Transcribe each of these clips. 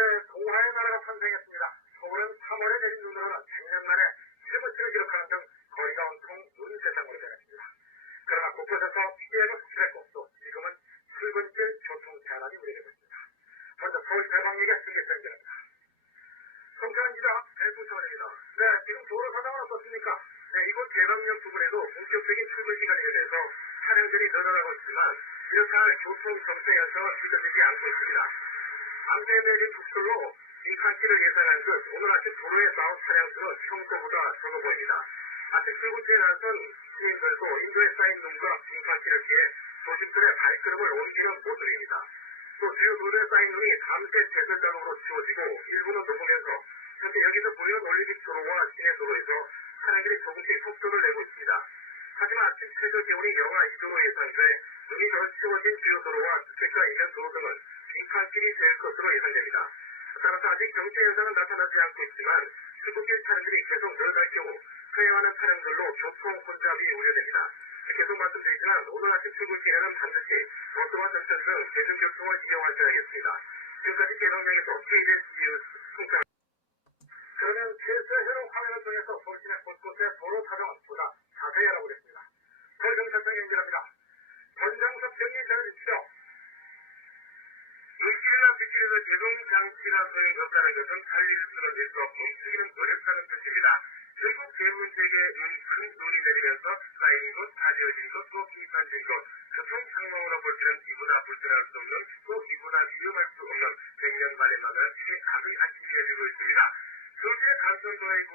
동화의 나라가 탄생했습니다. 서울은 3월에 내린 눈으로는 100년 만에 최고치를 기록하는 등 거리가 온통 눈 세상으로 변했습니다. 그러나 곳곳에서 피해가 속출했고 또 지금은 출근길 교통태안이 우려되고 있습니다. 먼저 서울 대방역의 중계선입니다. 송태환 기자, 대구서울입니다. 네, 지금 도로 상황은 어떻습니까? 네, 이곳 대방역 부근에도 본격적인 출근 시간이 되면서 차량들이 늘어나고 있지만 이렇게 할 교통 정체 현상은 빚어지지 않고 있습니다. 밤새 내린 북설로 빈칸길을 예상한 듯 오늘 아침 도로에 나온 차량들은 평소보다 적어 보입니다. 아침 출근길에 나선 시민들도 인도에 쌓인 눈과 빈칸길을 피해 조심스레 발걸음을 옮기는 모습입니다. 또 주요 도로에 쌓인 눈이 밤새 제설 자국으로 치워지고 일부는 녹으면서 현재 여기서 보이는 올림픽 도로와 시내 도로에서 차량들이 조금씩 속도를 내고 있습니다. 하지만 아침 최저 기온이 영하 2도로 예상돼 눈이 덜 치워진 주요 도로와 주택가 이면 도로 등은 빈칸길이 될 것으로 예상됩니다. 따라서 아직 정체 현상은 나타나지 않고 있지만 출근길 차량들이 계속 늘어날 경우 서행하는 차량들로 교통 혼잡이 우려됩니다. 계속 말씀드리지만 오늘 아침 출근길에는 반드시 버스와 전철 등 대중교통을 이용하셔야겠습니다. 지금까지 대방역에서 KBS 뉴스 송태환. 그러면 최저회로 화면을 통해서 서울 시내 곳곳의 도로 사정은 보다 자세히 알아보겠습니다. 서울경찰청 연결합니다. 전장석 경위 전해주십시오. 눈길이나 빗길에서 제동장치가 소용없다는 것은 달릴 수는 있어 멈추기는 어렵다는 뜻입니다. 결국 대부분 지역에 큰 눈이 내리면서 쌓인 곳, 다지어진 곳, 또 빈칸진 곳, 교통 상황으로 볼 때는 이보다 불편할 수 없는, 또 이보다 위험할 수 없는 100년 만에 만난 최악의 아침이 열리고 있습니다. 서울시내 간선도로의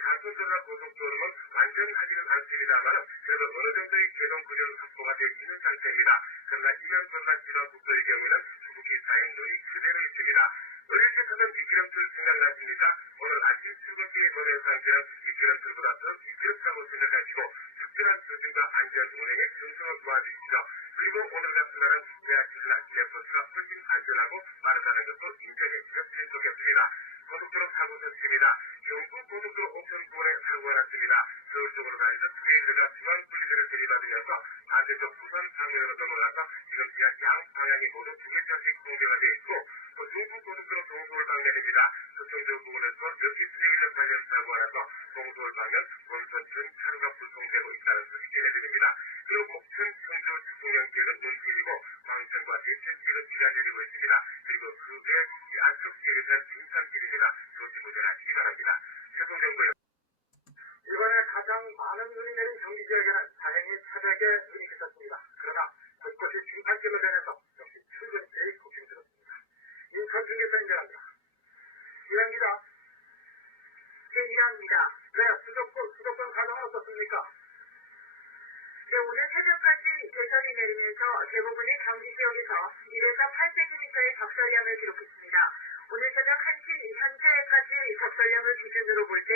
간선도로나 고속도로는 완전하지는 않습니다만 그래도 어느 정도의 교통 구조는 확보가 되어 있는 상태입니다. 그러나 이면도로나 지방국도의 경우에는 수북히 쌓인 눈이 그대로 있습니다. 어릴 때 타던 미끄럼틀 생각나십니까? 오늘 아침 출근길에 보낸 상태는 미끄럼틀보다 더 미끄럽다고 생각하시고 특별한 조심과 안전 운행에 정성을 도와주십시오. 그리고 오늘 같은 날은 지하철이나 시내버스가 훨씬 안전하고 빠르다는 것도 인정해 주셨으면 좋겠습니다. 고속도로 사고 소식입니다. 경부 고속도로 옥천 부근에 사고가 났습니다. 서울 쪽으로 다니던 트레일러가 중앙 분리대를 들이받으면서 반대쪽 부산 방면으로 넘어가서 지금 양 방향이 모두 두 개차씩 공개가 되어 있고 또 중부 고속도로 동서울 방면입니다. 서청저 부근에서 역시 트레일러 관련 사고가 나서 동서울 방면 본선천 차로가 불통되고 있다는 소식 전해드립니다. 그리고 옥천 청주 주풍령 지역은 눈길이고 광천과 대천 지역은 비가 내리고 있습니다. 그리고 그 외 안쪽 지역에서는 빈산길입니다. 조심운전하시기 바랍니다. 교통정보요. 이번에 가장 많은 눈이 내린 경기 지역에는 다행히 새벽에 눈이 그쳤습니다. 그러나 곳곳이 빈칸길로 변해서 역시 출근길이 고심스럽습니다. 인천 중계선 연결합니다. 이랑 기자. 이랑입니다. 네, 수도권 가정은 어떻습니까? 네, 오늘 새벽까지 대설이 내리면서 대부분의 경기 지역에서 1에서 8cm의 적설량을 기록했습니다. 오늘 새벽 1시 현재까지 적설량을 기준으로 볼 때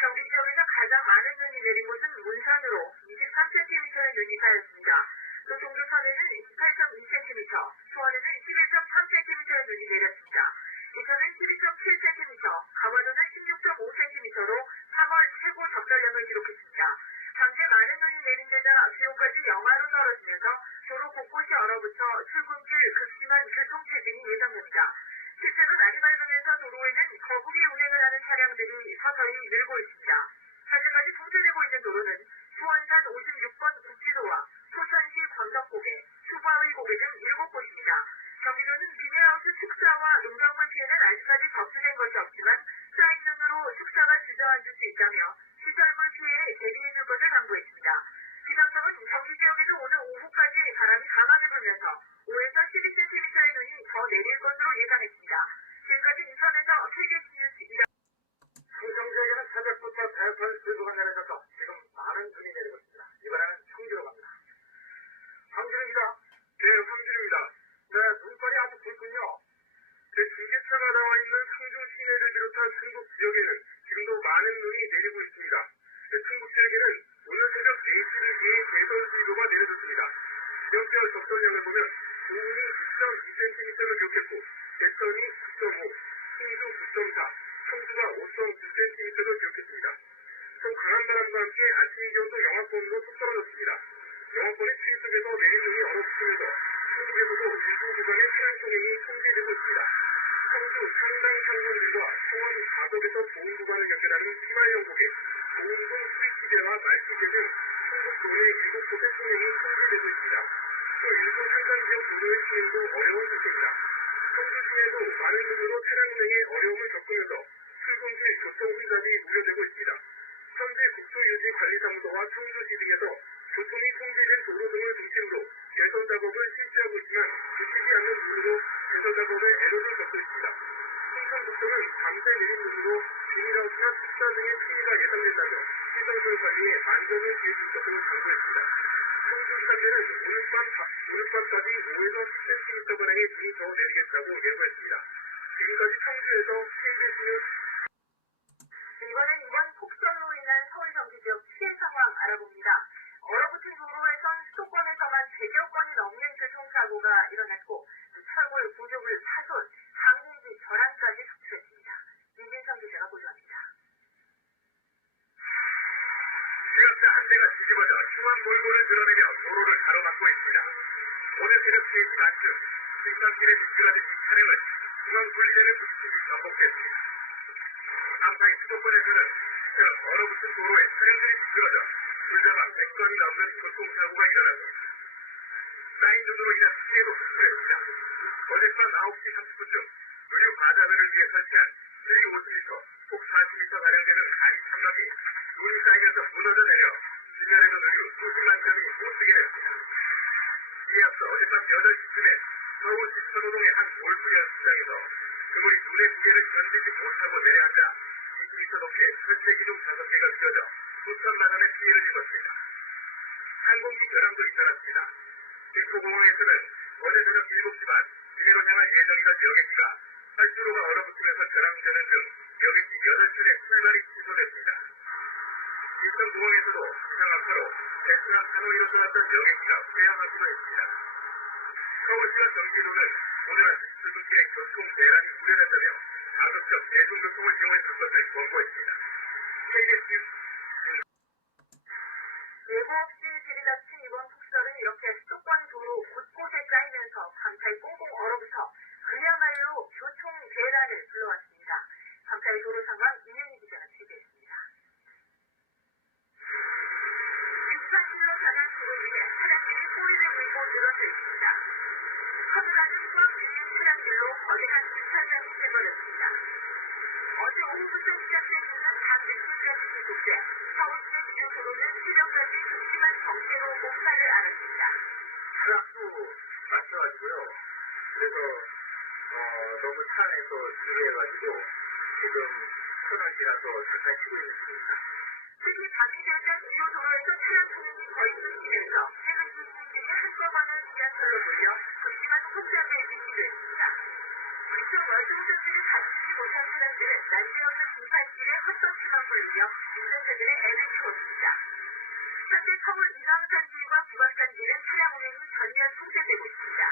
경기 지역에서 가장 많은 눈이 내린 곳은 문산으로 23cm의 눈이 쌓였습니다. 또 동두천에는 18.2cm, 수원에는 11.3cm의 눈이 내렸습니다. 인천은 12.7cm, 강화도는 16.5cm로 3월 최고 적설량을 기록했습니다. 현재 많은 눈이 내린 데다 기온까지 영하로 떨어지면서 도로 곳곳이 얼어붙어 출근길 극심한 교통체증이 예상됩니다. 실제로 날이 밝으면서 도로에는 거북이 운행을 하는 차량들이 서서히 늘고 있습니다. 현재까지 통제되고 있는 도로는 수원산 56번 국지도와 포천시 권덕고개, 수바위 고개 등 7곳입니다. 경기도는 비닐하우스 축사와 농작물 피해는 아직까지 접수된 것이 없지만 쌓인 눈으로 축사가 주저앉을 수 있다며 시설물 피해에 대비해줄 것을 당부했습니다. 기상청은 경기 지역에도 오늘 오후까지 바람이 강하게 불면서 5에서 12cm의 눈이 더 내릴 것으로 예상했습니다. 지금까지 인천에서 KBS 뉴스입니다. 충청지역에는 새벽부터 대설주부가 내려져서 지금 많은 눈이 내리고 있습니다. 이번에는 청주로 갑니다. 황준우 기자. 네, 황준입니다. 네, 눈발이 아주 굵군요. 중계차가 나와 있는 청주 시내를 비롯한 충북 지역에는 지금도 많은 눈이 내리고 있습니다. 충북 지역에는 오늘 새벽 4시를 뒤에 대설주의보가 내려졌습니다. 지역별 적설량을 보면 도운이 10.2cm를 기록했고 대천이 9.5, 충주 9.4, 청주가 5.9cm를 기록했습니다. 또 강한 바람과 함께 아침 기온도 영하권으로 툭 떨어졌습니다. 영하권의 추위 속에서 내린 눈이 얼어붙으면서 충북에서도 일부 구간의 차량 통행이 통제되고 있습니다. 청주 상당상권들과 성원 4법에서 보훈 구간을 연결하는 휘발유고개, 보훈동 수리시대와 말티대 등 충북 도내 7곳의 통행이 통제되고 있습니다. 또 일부 산간 지역 도로의 통행도 어려운 상태입니다. 청주 시내도 많은 눈으로 차량 운행에 어려움을 겪으면서 출근길 교통 혼잡이 우려되고 있습니다. 현재 국토유지관리사무소와 청주시 등에서 교통이 통제된 도로 등을 중심으로 개선 작업을 실시하고 있지만 그치지 않는 눈으로 개선 작업에 애로를 겪고 있습니다. 충청북도는 밤새 내린 눈으로 비닐하우스나 축사 등의 피해가 예상된다며 시설물 관리에 만전을 기울 것을 강조했습니다. 청주시당대는 오늘 밤까지 5에서 10cm가량의 눈이 더 내리겠다고 예고했습니다. 지금까지 청주에서 KBS 뉴스 이번엔 이번 폭설로 인한 서울 경기 지역 피해 상황 알아봅니다. 얼어붙은 도로에선 수도권에서만 100여 건이 넘는 교통사고가 일어났고 철골, 구조물, 파손, 항공기 결항까지 속출했습니다. 민진성 기자가 보도합니다. 지하철 한 대가 뒤집어져 흉한 몰골을 드러내며 도로를 가로막고 있습니다. 오늘 새벽 3시 반쯤 신산길에 미끄러진 이 차량은 중앙 분리되는 부딪힘이 반복됐습니다. 한편 수도권에서는 이처럼 얼어붙은 도로에 차량들이 미끄러져 불자가 100건이 넘는 교통사고가 일어났습니다. 쌓인 눈으로 인한 피해도 속출했습니다. 어젯밤 9시 30분쯤 의류 과자회를 위해 설치한 길이 50m, 폭 40m가량 되는 가리 창막이 눈이 쌓이면서 무너져 내려 뒷면에 있는 의류 수십만 점이 못쓰게 됐습니다. 이에 앞서 어젯밤 8시쯤에 서울 시천호동의 한 골프 연습장에서 그물이 눈의 무게를 견디지 못하고 내려앉아 20m 높이의 설치기둥 5개가 휘어져 수천만 원의 피해를 입었습니다. 항공기 결항도 일어났습니다. 김포공항에서는 어제 저녁 7시 반 시내로 향할 예정이던 여객기가 활주로가 얼어붙으면서 결항되는 등 여객기 8척의 출발이 취소됐습니다. 인천공항에서도 기상 악화로 베트남 하노이로 떠났던 여객기가 회항하기로 했습니다. 서울시와 경기도는 오늘 아침 출근길에 교통 대란이 우려된다며 가급적 대중교통을 이용해 줄 것을 권고했습니다. KBS 뉴스 예고 없이 들이닥친 이번 폭설은 이렇게 수도권 도로 곳곳에 쌓이면서 밤사이 꽁꽁 얼어붙어 그야말로 교통 대란을 불러왔습니다. 밤사이 도로 상황 이윤희 기자가 취재했습니다. 육산길로 가장수로 인해 차량들이 꼬리를 물고 늘어서 있습니다. 커브가는 꽉 밀린 차량들로 거대한 주차장이 돼버렸습니다. 어제 오후부터 시작된 눈은 밤 늦게까지 계속돼 서울시내 주요 도로는 새벽까지 극심한 정체로 몸살을 앓았습니다. 차량도 막혀가지고요. 그래서 너무 차 안에서 지루해가지고 지금 터널 지나서 잠깐 쉬고 있는 중입니다. 특히 밤이 되자 주요 도로에서 차량 통행이 거의 끊기면서 최근 주민들이 한꺼번에 지하철로 몰려 극심한 혼잡에 비치게 했습니다. 이처 멀쩡운전들을 갖추지 못한 차량들은 난데없는 중판길에 헛떡치만 불리며 운전자들의 애를 태웠습니다. 현재 서울 이방산길과 북악산길은 차량 운행이 전면 통제되고 있습니다.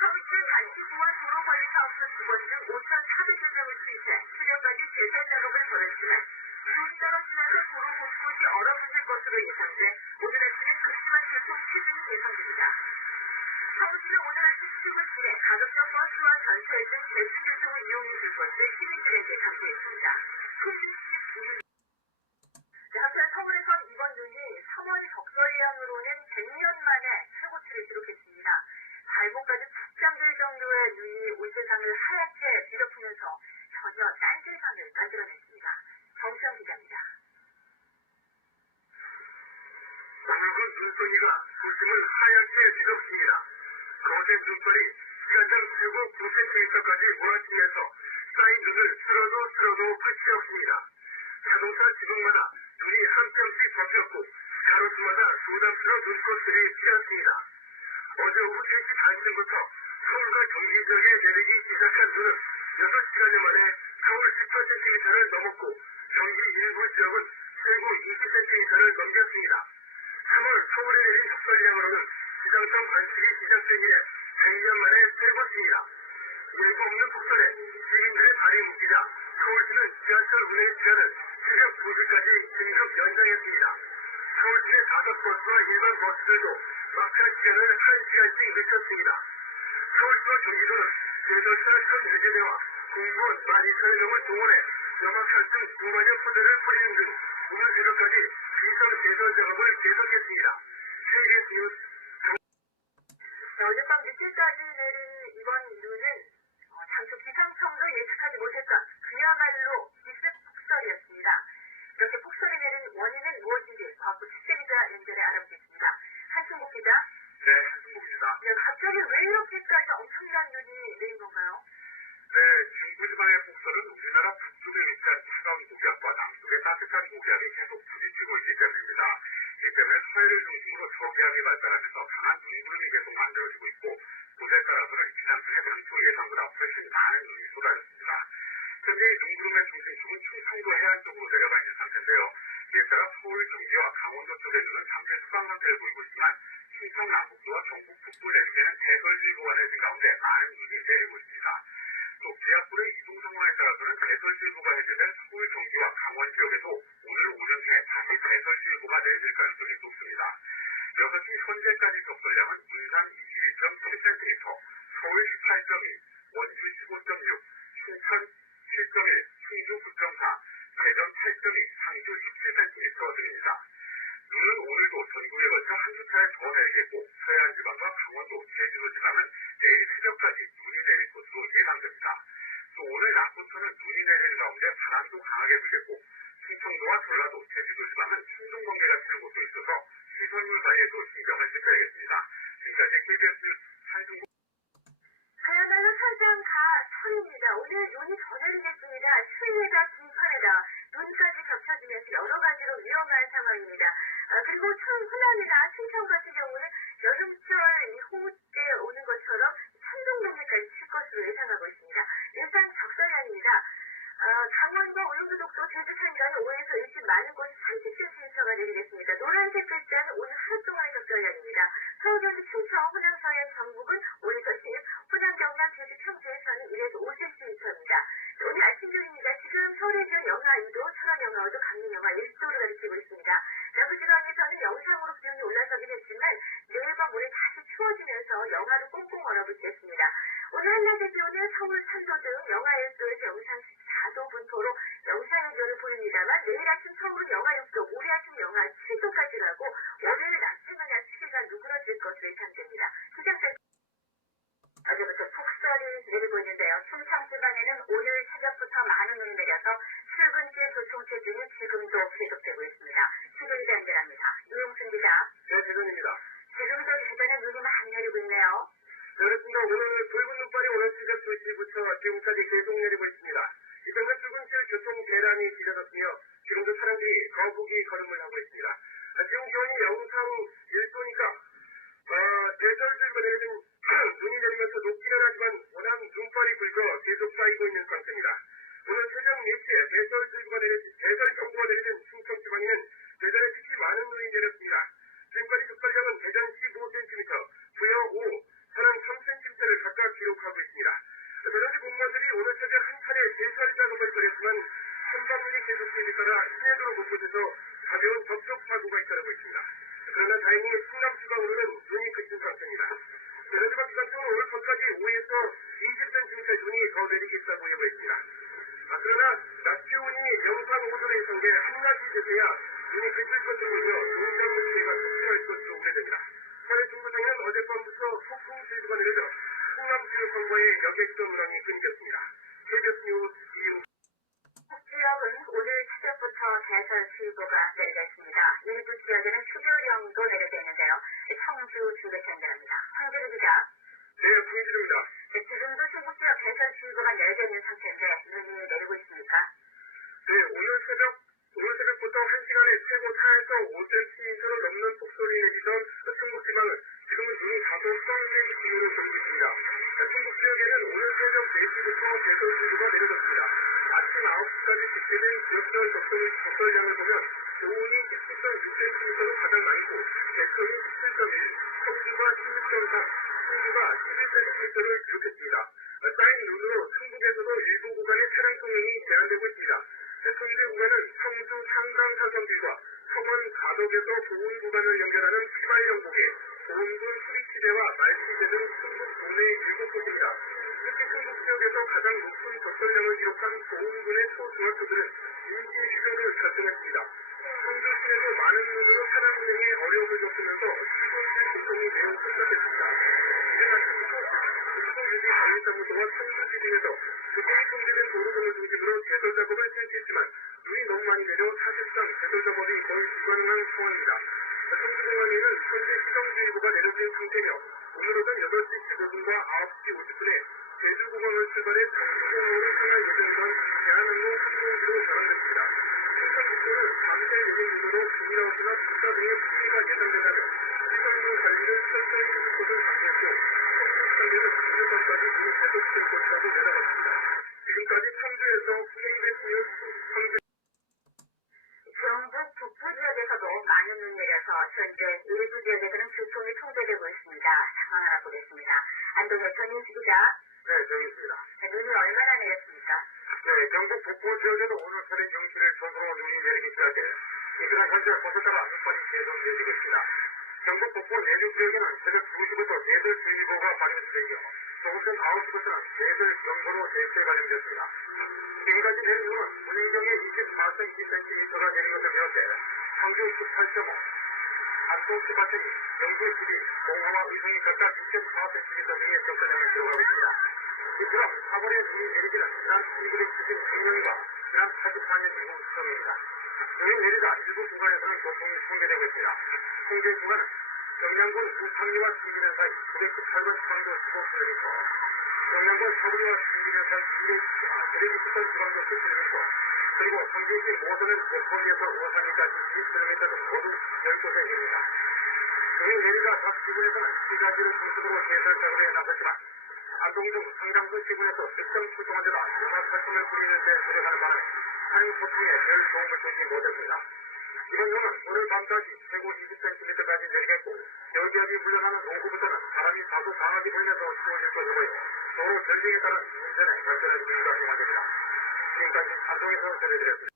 서울시는 단지구와 도로관리사업소 직원 등 5,400여 명을 투입해 새벽까지 재살 작업을 벌였지만 기온이 떨어지면서 도로 곳곳이 얼어붙을 것으로 예상돼 오늘 아침엔 극심한 교통 체증이 예상됩니다. 서울시는 오늘 아침 출근길에 가급적 버스와 전철 등 대중교통을 이용해 줄 것을 시민들에게 당부했습니다. 송준식 이윤 한편 서울에선 이번 눈이 3월 적설 예상으로는 100년 만에 최고치를 기록했습니다. 발목까지 푹 잠길 정도의 눈이 온 세상을 하얗게 뒤덮으면서 전혀 딴 세상을 만들어냈습니다. 정수영 기자입니다. 굵은 눈덩이가 도심을 하얗게 뒤덮습니다. 거센 눈발이 시간당 최고 9cm까지 몰아치면서 쌓인 눈을 쓸어도 끝이 없습니다. 자동차 지붕마다 눈이 한 뼘씩 덮였고 가로수마다 소담스러 눈꽃들이 피었습니다. 어제 오후 3시 반쯤부터 서울과 경기 지역에 내리기 시작한 눈은 6시간여 만에 서울 18cm를 넘었고 경기 일부 지역은 최고 20cm를 넘겼습니다. 3월 서울에 내린 적설량으로는 기상청 관측이 시작된 이래 100년 만에 최고치입니다. 예고 없는 폭설에 시민들의 발이 묶이자 서울시는 지하철 운행 시간을 새벽 2시까지 긴급 연장했습니다. 서울시내 5버스와 일반 버스들도 막차 시간을 1시간씩 늦췄습니다. 서울시와 경기도는 제설사 전 해제대와 공무원 12,000명을 동원해 염화칼 등 9만여 포대를 뿌리는 등 오늘 새벽까지 비상 제설 작업을 계속했습니다. 세계 주요 어젯밤 늦게까지 내린 이번 눈은 당초 기상청도 예측하지 못했던 그야말로 기습 폭설이었습니다. 이렇게 폭설이 내린 원인은 무엇인지 과학부 취재기자 연결해 알아보겠습니다. 한승국 기자. 네, 한승국입니다. 네, 갑자기 왜 이렇게까지 엄청난 눈이 내린 건가요? 네, 중부지방의 폭설은 우리나라 북쪽에 위치한 차가운 고기압과 남쪽의 따뜻한 고기압이 계속 부딪히고 있기 때문입니다. 이 때문에 서해를 중심으로 저기압이 발달하면서 강한 눈구름이 계속 만들어지고 있고 곳에 따라서는 기상청의 당초 예상보다 훨씬 많은 눈이 쏟아졌습니다. 현재 이 눈구름의 중심축은 충청도 해안 쪽으로 내려가 있는 상태인데요. 이에 따라 서울, 경기와 강원도 쪽의 눈은 잠시 수강 상태를 보이고 있지만 충청 남북도와 경북 북부 내륙에는 대설주의보가 내린 가운데 많은 눈이 내리고 있습니다. 또 기압불의 이동 상황에 따라서는 대설주의보가 해제된 서울, 경기와 강원 지역에도 오늘 오전에 다시 대설주의보가 내릴 가능성이 높습니다. 여섯시 현재까지 적설량은 문산 22.7cm, 서울 18.1, 원주 15.6, 춘천 7.1, 충주 9.4, 대전 8.2, 상주 17cm 등입니다. 눈은 오늘도 전국에 걸쳐 한두 차례 더 내리겠고 서해안 지방과 강원도, 제주도 지방은 내일 새벽까지 눈이 내릴 것으로 예상됩니다. 또 오늘 낮부터는 눈이 내리는 가운데 바람도 강하게 불겠고 충청도와 전라도, 제주도 지방은 천둥 번개가 치는 곳도 있어서 시설물 관리에도 신경을 쓰셔야겠습니다. 지금까지 KBS 뉴스 한승국. 그야말로 설상 다 설입니다. 오늘 눈이 더 내리겠습니다. 추위에다 빙판에다 눈까지 겹쳐지면서 여러 가지로 위험한 상황입니다. 그리고 호남이나 충청 같은 경우는 여름철 이 호우 때 오는 것처럼 천둥번개까지 칠 것으로 예상하고 있습니다. 일단 적설량입니다. 강원도 울릉도독도 제주 산간 5에서 20 많은 곳 30cm가 내리겠습니다. 노란색 글자는 오늘 하루 동안의 적설량입니다. 서울, 경기, 충청, 호남, 서해안, 전북은 5에서 10, 호남, 경남, 제주, 평주에서는 1에서 5cm입니다. 오늘 아침 중입니다. 지금 서울의 기온 영하 2도, 천안 영하 5도, 강릉 영하 1도를 가리키고 있습니다. 남부지방에서는 영상으로 기온이 올라서긴 했지만 내일과 모레 다시 추워지면서 영하로 꽁꽁 얼어붙겠습니다. 오늘 한낮의 기온은 서울 3도 등 영하 1도에서 영상 14도 분포로 영상의 기온을 보입니다만 내일 아침 서울은 영하 6도, 모레 아침 영하 7도까지 가고 월요일 낮에는 추위가 누그러질 것으로 예상됩니다. 기상센터 어제부터 폭설이 내리고 있는데요. 충청 지방에는 오늘 새벽부터 많은 눈이 내려서 출근길 교통체증이 지금도 계속되고 있습니다. 취재기자 연결합니다. 이용순 기자. 네, 대전입니다. 지금도 대전에 눈이 많이 내리고 있네요. 그렇습니다. 오늘 붉은 눈발이 오늘 새벽 2시부터 지금까지 계속 내리고 있습니다. 이 때문에 출근길 교통 대란이 빚어졌으며 지금도 사람들이 거북이 걸음을 하고 있습니다. 지금 기온이 영상 1도니까 대설주의보 내린 눈이 내리면서 녹기는 하지만 워낙 눈발이 붉어 계속 쌓이고 있는 상태입니다. 오늘 새벽 4시에 대설경보가 내려진 충청 지방에는 대전에 특히 많은 눈이 내렸습니다. 지금까지 적설량은 대전 15cm, 부여 5, 서랑 3cm를 각각 기록하고 있습니다. 대전시 공무원들이 오늘 새벽 한 차례 제설 작업을 벌였지만 선박물이 계속되기 따라 시내도로 곳곳에서 가벼운 접촉 사고가 잇따르고 있습니다. 그러나 다행히 충남 지방으로는 눈이 그친 상태입니다. 대전지방 기상청은 오늘 밤까지 5에서 20cm 눈이 더 내리겠다고 예보했습니다. 그러나 낮 기온이 영상 5도에 이상게 한낮이 되서야 눈이 그칠 것으로 보이며 농작물 피해가 속출할 것으로 우려됩니다. 서해 중부상에는 어젯밤부터 폭풍주의보가 내려져 충남지역선거에 여객선 운항이 끊겼습니다. KBS 뉴스 이용. 북지역은 오늘 새벽부터 대설주의보가 내려졌습니다. 일부 지역에는 수교령도 내려져 있는데요. 청주 중계차 연결합니다. 황재ru 기자. 네, 풍지루입니다. 지금도 충북지역 대설주의보가 내려져 있는 상태인데 눈이 내리고 있습니까? 네, 오늘 새벽부터 1시간에 최고 4에서 5cm를 넘는 폭설이 내리던 충북지방은 지금은 눈이 다소 썩는 기온으로 보이고 있습니다. 충북 지역에는 오늘 새벽 4시부터 대설주의보가 내려졌습니다. 아침 9시까지 집계된 지역별 적설량을 보면 도운이 17.6cm로 가장 많고 대천이 17.1, 청주가 16.3, 충주가 11cm를 기록했습니다. 쌓인 눈으로 충북에서도 일부 구간의 차량 통행이 제한되고 있습니다. 성주 구간은 성주 상강 사선길과 성원 가덕에서 보은 구간을 연결하는 휘발령곡에 보은군 수리치대와 말치대 등 충북 도내 7곳입니다. 특히 지역에서 가장 높은 적설량을 기록한 보은군의 초중학교들은 임시 휴교를 결정했습니다. 청주 시내도 많은 눈으로 차량 운행에 어려움을 겪으면서 출근길 교통이 매우 혼잡했습니다. 이른 아침부터 국토유지관리사무소와 청주시군에서 교통이 통제된 도로등을 중심으로 제설 작업을 실시했지만 눈이 너무 많이 내려 사실상 제설 작업이 거의 불가능한 상황입니다. 청주공항에는 현재 시정주의보가 내려진 상태며 오늘 오전 8시 15분과 9시 50분에 제주공항을 출발해 청주공항으로 향할 예정이던 대한항공 항공기로 변환됐습니다. 충청북도는 밤새 내린 눈으로 비닐하우스나 숫자 등의 피해가 예상된다며 시설물 관리를 철저히 해줄 것을 강조했고 청주 시장에는 오늘 밤까지 눈이 계속될 것이라고 내다봤습니다. 지금까지 청주에서 KBS 뉴스 황준 경북 북부 지역에서도 많은 눈이 내려서 현재 일부 지역에서는 교통이 통제되고 있습니다. 상황을 알아보겠습니다. 안동의 전인수 기자. 네, 저기 있습니다. 눈이 얼마나 내렸습니까? 네, 경북 북부 지역에도 오늘 새벽 0시를 전으로 눈이 내리기 시작해 이들은 현재 곳에 따라 눈발이 계속 내리고 있습니다. 경북 북부 내륙 지역에는 새벽 2시부터 대설주의보가 발효되며 조금 전 9시부터는 대설경보로 대체 발효되었습니다. 지금까지 내린 눈은 문인경에 24cm가 내린 것을 비롯해 청주 18.5, 안동 18cm, 영주 12, 동화와 의성이 각각 6.4cm 등의 적설량을 기록하고 있습니다. 이처럼 4월에 눈이 내리기는 지난 1996년과 지난 84년 이후 처음입니다. 눈이 내리다 일부 구간에서는 교통이 통제되고 있습니다. 통제 구간은 영양군 우창리와 신기면 사이 918번 지방도 15km, 영양군 서부리와 신기면 사이 920번 지방도 10km, 그리고 성주시 모서는 대포리에서 오산리까지 20km 등 모두 10곳에 이릅니다. 눈이 내리다 각 지구에서는 시가지를 중심으로 개설 작업에 나섰지만 안동 등 상당수 지구에서 직접 출동한 데다 연합 활동을 부리는 데 노력하는 바람에 산림 소통에 별 도움을 주지 못했습니다. 이번 눈은 오늘 밤까지 최고 20cm까지 내리겠고 여기압이 물러나는 오후부터는 바람이 다소 강하게 불면서 추워질 것으로 보여 도로 전링에 따른 운전에 발전할 기회가 희망됩니다. 지금까지 안동에서 전해드렸습니다.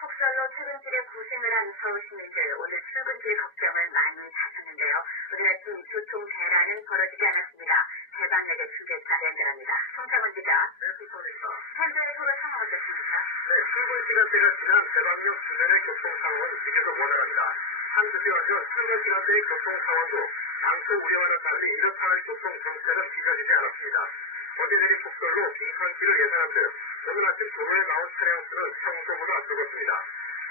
폭설로 퇴근길에 고생을 한 서울 시민들 오늘 출근길 걱정을 많이 하셨는데요. 오늘 아침 교통 대란은 벌어지지 않았습니다. 대방역의 중계차 연결합니다. 송창원 기자. 네, 수고하셨습니다. 현재 도로 상황 어떻습니까? 네, 출근 시간대가 지난 대방역 주변의 교통 상황은 비교적 원활합니다. 한두편 전 출근 시간대의 교통 상황도 당초 우려와는 달리 이렇다 할 교통 정체는 빚어지지 않았습니다. 어제 내린 폭설로 빙판길을 예상한 듯 오늘 아침 도로에 나온 차량 수는 평소보다 적었습니다.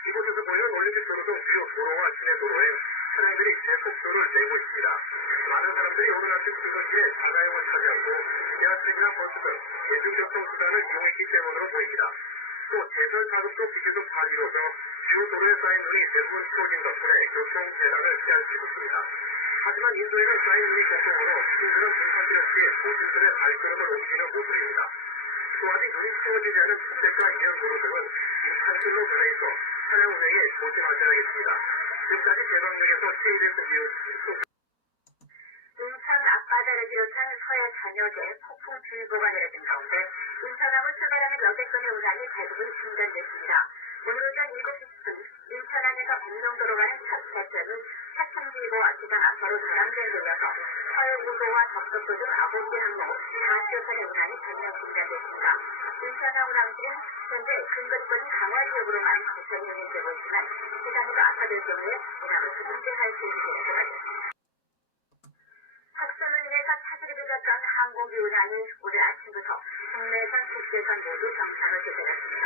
이곳에서 보이는 올림픽 도로 등 주요 도로와 시내 도로에 차량들이 대속도를 내고 있습니다. 많은 사람들이 오늘 아침 출근길에 자가용을 차지하고 지하철이나 버스 등 대중교통수단을 이용했기 때문으로 보입니다. 또 제설 작업도 비교적 잘 이루어져 주요 도로에 쌓인 눈이 대부분 치워진 덕분에 교통 대란을 피할 수 있었습니다. 하지만 인도에는 쌓인 눈이 공통으로 시민들은 빙판길을 피해 보신들의 발걸음을 옮기는 모습입니다. 또 아직 눈이 치워지지 않은 주택가 이전 도로 등은 빙판길로 변해 있어 차량 운행에 조심하셔야겠습니다. 지금까지 대방역에서 KBS 뉴스 인천 앞바다를 비롯한 서해 전역에 폭풍주의보가 내려진 가운데 인천항을 출발하는 여객선의 운항이 대부분 중단됐습니다. 오늘 오전 7시 10분 인천항에서 백령도로 가는 첫 배선은 태풍주의보와 기상 앞으로 바람된 돌려서 서해 우도와 덕덕도 등 9개 항로 40여선의 운항이 전면 중단됐습니다. 인천항 운항실은 현재 근거리권인 강화 지역으로만 배선이 운행되고 있지만 기상으로 악화될 경우에 운항을 통제할 수 있게 밝혔습니다. 폭설로 인해서 차질이 빚었던 항공기 운항이 오늘 아침부터 국내선, 국제선 모두 정상을 되찾았습니다.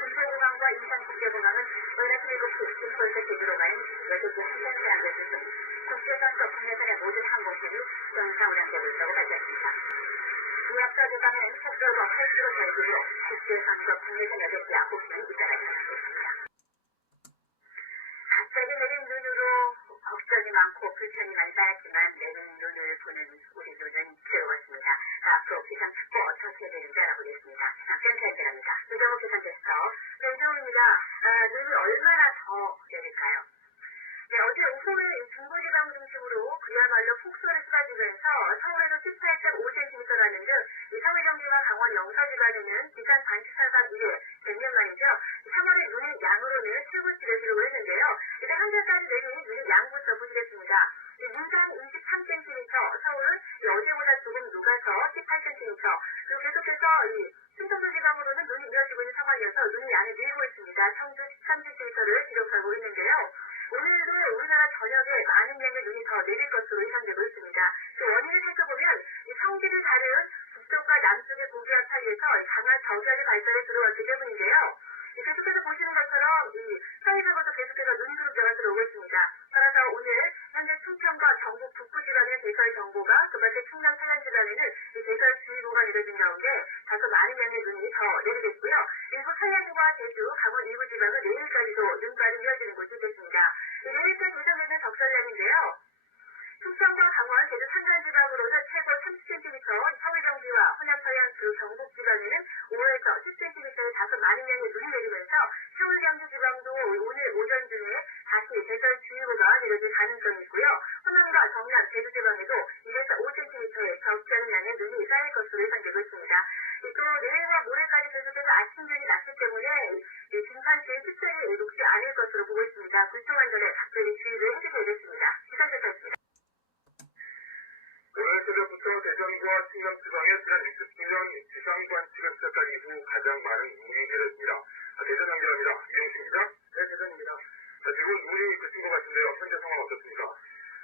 김포공항과 인천국제공항은 오늘 아침 7시 김포에서 제주로 가는 6개 항공 차량들 중 국제선과 국내선의 모든 항공편이 정상 운항되고 있다고 밝혔습니다. 이 앞서 조감에는 속도가 8km 절기로 국제선과 국내선 8개 항공편이 이따가 전환됐습니다. 갑자기 내린 눈으로 걱정이 많고 불편이 많이 쌓였지만 내린 눈을 보는 우리 눈은 즐거웠습니다. 앞으로 기상특보 어떻게 되는지 알아보겠습니다. 센터 연결합니다. 이정우 기상캐스터. 네, 이정우입니다. 눈이 얼마나 더 내릴까요? 네, 어제 오후에 중부지방 중심으로 그야말로 폭설이 쏟아지면서 서울에서 18.5cm라는 등 서울 경기와 강원 영서 지방에는 지난 반시사상 이래 100년 만이죠. 3월의 눈 양으로는 최고치를 기록했는데요. 이제 현재까지 내린 눈이 양부터 부실했습니다. 인천 23cm, 서울은 어제보다 조금 누가 18cm, 그리고 계속해서 이 충청도 지방으로는 눈이 이어지고 있는 상황이어서 눈이 양이 늘고 있습니다. 청주 13cm를 기록하고 있는데요. 오늘도 우리나라 전역에 많은 양의 눈이 더 내릴 것으로 예상되고 있습니다. 그 원인을 살펴보면 이 성질이 다른 북쪽과 남쪽의 고기압 사이에서 강한 저기압이 발달해 들어왔기 때문인데요. 계속해서 보시는 것처럼 이 서해상으로도 계속해서 눈 그루기가 들어오고 있습니다. 따라서 오늘 현재 충청과 경북 북부 지방에는 대설 경보가, 그밖에 충남 서해안 지방에는 이 대설 주의보가 내려진 가운데 다소 많은 양의 눈이 더 내리겠고요. 일부 서해안과 제주, 강원 일부 지방은 내일까지도 눈발이 이어지는 곳이 있겠습니다. 내일까지 예상되는 적설량인데요. 충청과 강원, 제주 산간지방으로는 최고 30cm, 서울 경기와 호남 서해안 그 경북 지방에는 5에서 10cm의 다소 많은 양의 눈이 내리면서 서울 경기 지방도 오늘 오전 중에 다시 대설주의보가 내려질 가능성이 있고요. 호남과 경남, 제주 지방에도 1에서 5cm의 적지 않은 양의 눈이 쌓일 것으로 예상되고 있습니다. 또 내일과 모레까지 계속해서 아침 기온이 낮기 때문에 등산길 특별히 녹지 않을 것으로 보고 있습니다. 불통안전에 각별히 주의를 해주셔야겠습니다. 기상센터였습니다. 오늘 새벽부터 대전과 충남 지방에 지난 60주년 지상 관측을 시작한 이후 가장 많은 눈이 내렸습니다. 대전 연결합니다. 이용식 기자. 네, 대전입니다. 지금 눈이 그친 것 같은데요. 현재 상황 어떻습니까?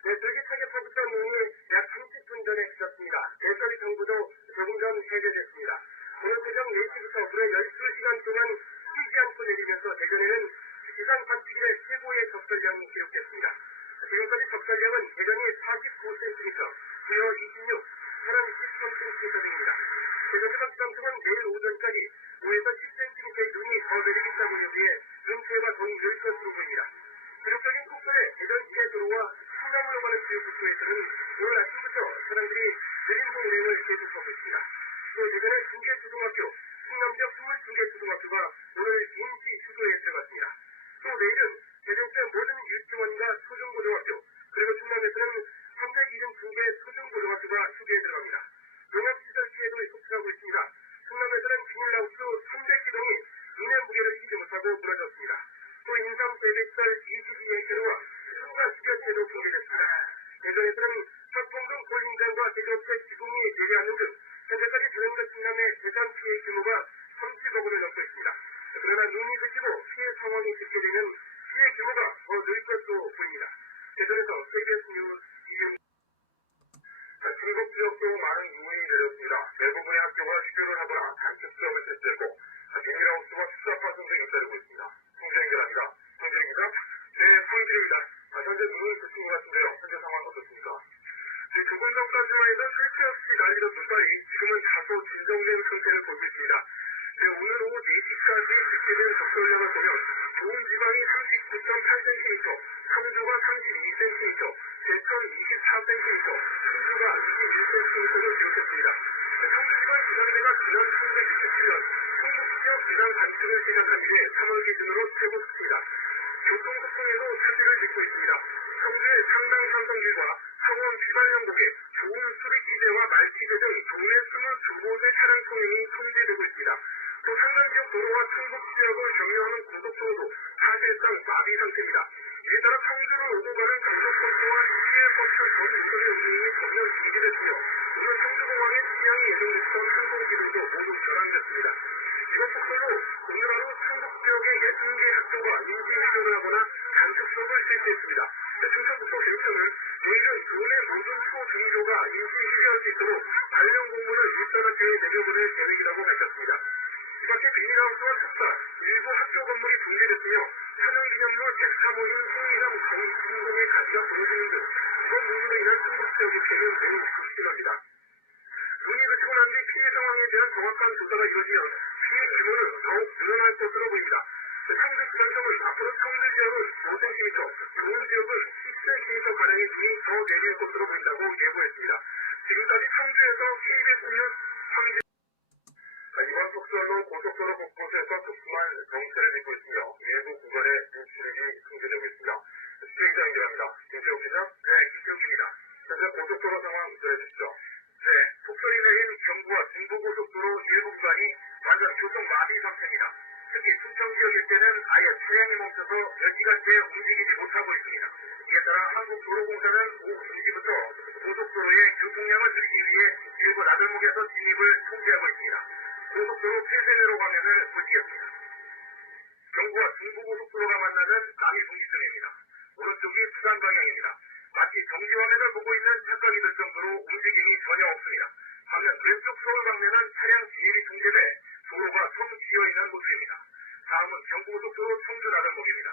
네, 들기차게 퍼붓던 눈이 약 30분 전에 그쳤습니다. 대설이 정부도 조금 전 해제됐습니다. 오늘 새벽 4시부터 무려 12시간 동안 쉬지 않고 내리면서 대전에는 지상 관측 이래 최고의 적설량이 기록됐습니다. 지금까지 적설량은 대전이 49cm, 부여 26, 서랑 13cm 등입니다. 대전지방지방청은 내일 오전까지 5에서 10cm의 눈이 더 내리겠다고 여기에 눈 피해가 더 늘 것으로 보입니다. 기록적인 폭설에 대전시의 도로와 충남으로 가는 주요 국도에서는 오늘 아침부터 차량들이 느림보 운행을 계속하고 있습니다. 또 대전의 2개 초등학교, 충남 지역 22개 초등학교가 오늘 임시 휴교에 들어갔습니다. 또 내일은 대전 지역 모든 유치원과 초중고등학교, 그리고 충남에서는 372개 초중고등학교가 휴교에 들어갑니다. 농업시설 피해도 속출하고 있습니다. 충남에서는 비닐하우스 300기동이 눈의 무게를 이기지 못하고 무너졌습니다. 또 인삼 대백살 22회로와 숫자 수변체도 붕괴됐습니다. 대전에서는 철풍 등 골림장과 제조업체 지붕이 내려앉는 등 현재까지 대전과 충남의 재산 피해 규모가 30억 원을 넘고 있습니다. 그러나 눈이 그치고 피해 상황이 집계되면 피해 규모가 더 늘 것으로 보입니다. 대전에서 KBS 뉴스 이윤. 중국 지역도 많은 눈이 내렸습니다. 대부분의 학교가 휴교를 하거나 단축 수업을 실시했고 비닐하우스와 숫자파손 등이 잇따르고 있습니다. 성재 연결합니다. 성재입니다. 네, 성재입니다. 현재 눈이 그친 것 같은데요. 현재 상황 어떻습니까? 조금 전까지만 해도 쉴새 없이 날리던 눈발이 지금은 다소 진정된 상태를 보이고 있습니다. 오늘 오후 4시까지 집계된 적설량을 보면 도움 지방이 39.8cm, 청주가 32cm, 제천 24cm, 충주가 21cm를 기록했습니다. 청주 지방 기상대가 지난 1967년 충북 지역 기상 관측을 시작한 이래 3월 기준으로 최고 수치입니다. 교통소통에도 차질을 빚고 있습니다. 청주의 상당 산성길과 창원 휘발연곡에 좋은 수리기대와 말기대 등 도내 22곳의 차량 통행이 통제되고 있습니다. 또 상간 지역 도로와 충북 지역을 경유하는 고속도로도 사실상 마비 상태입니다. 이에 따라 청주를 오고 가는 고속버스와 시외버스 전 노선의 운행이 전면 중지됐으며 오늘 청주공항에 취항이 예정됐던 항공기들도 모두 결항됐습니다. 이번 폭설로 오늘 하루 충북 지역의 60개 학교가 임시 휴교를 하거나 단축 수업을 실시했습니다. 충청북도 개천은 내일은 도내 모든 초중교가 임시 휴교할 수 있도록 관련 공문을 일단학교에 내려보낼 계획이라고 밝혔습니다. 이 밖에 비닐하우스와 숫자, 일부 학교 건물이 붕괴됐으며 천연기념물 103호인 홍리랑 정신공의 가지가 부러지는 등 이번 눈으로 인한 충북 지역의 피해는 매우 극심합니다. 눈이 그치고 난 뒤 피해 상황에 대한 정확한 조사가 이루어지면 피해 규모는 더욱 늘어날 것으로 보입니다. 청주지방청은 앞으로 청주 지역은 5cm, 도움 지역은 10cm 가량의 눈이 더 내릴 것으로 보인다고 예보했습니다. 지금까지 청주에서 KBS 뉴스 황진. 이번 폭설로 고속도로 곳곳에서 급수만 정체를 빚고 있으며 일부 구간에 밀출입이 숨겨지고 있습니다. 수행자 연결합니다. 김태욱 기자. 네, 김태욱입니다. 현재 고속도로 상황 전해주시죠. 네, 폭설이 내린 경부와 중부고속도로 일부 구간이 완전 교통 마비 상태입니다. 특히 충청 지역 일대는 아예 차량이 멈춰서 몇 시간째 움직이지 못하고 있습니다. 이에 따라 한국도로공사는 오후 2시부터 고속도로의 교통량을 줄이기 위해 일부 나들목 고속도로 폐쇄로 화면을 보시겠습니다. 경부와 중부고속도로가 만나는 남이분기점입니다. 오른쪽이 부산 방향입니다. 마치 정지 화면을 보고 있는 착각이 들 정도로 움직임이 전혀 없습니다. 반면 왼쪽 서울 방면은 차량 진입이 통제돼 도로가 텅 비어있는 모습입니다. 다음은 경부고속도로 청주 나들목입니다.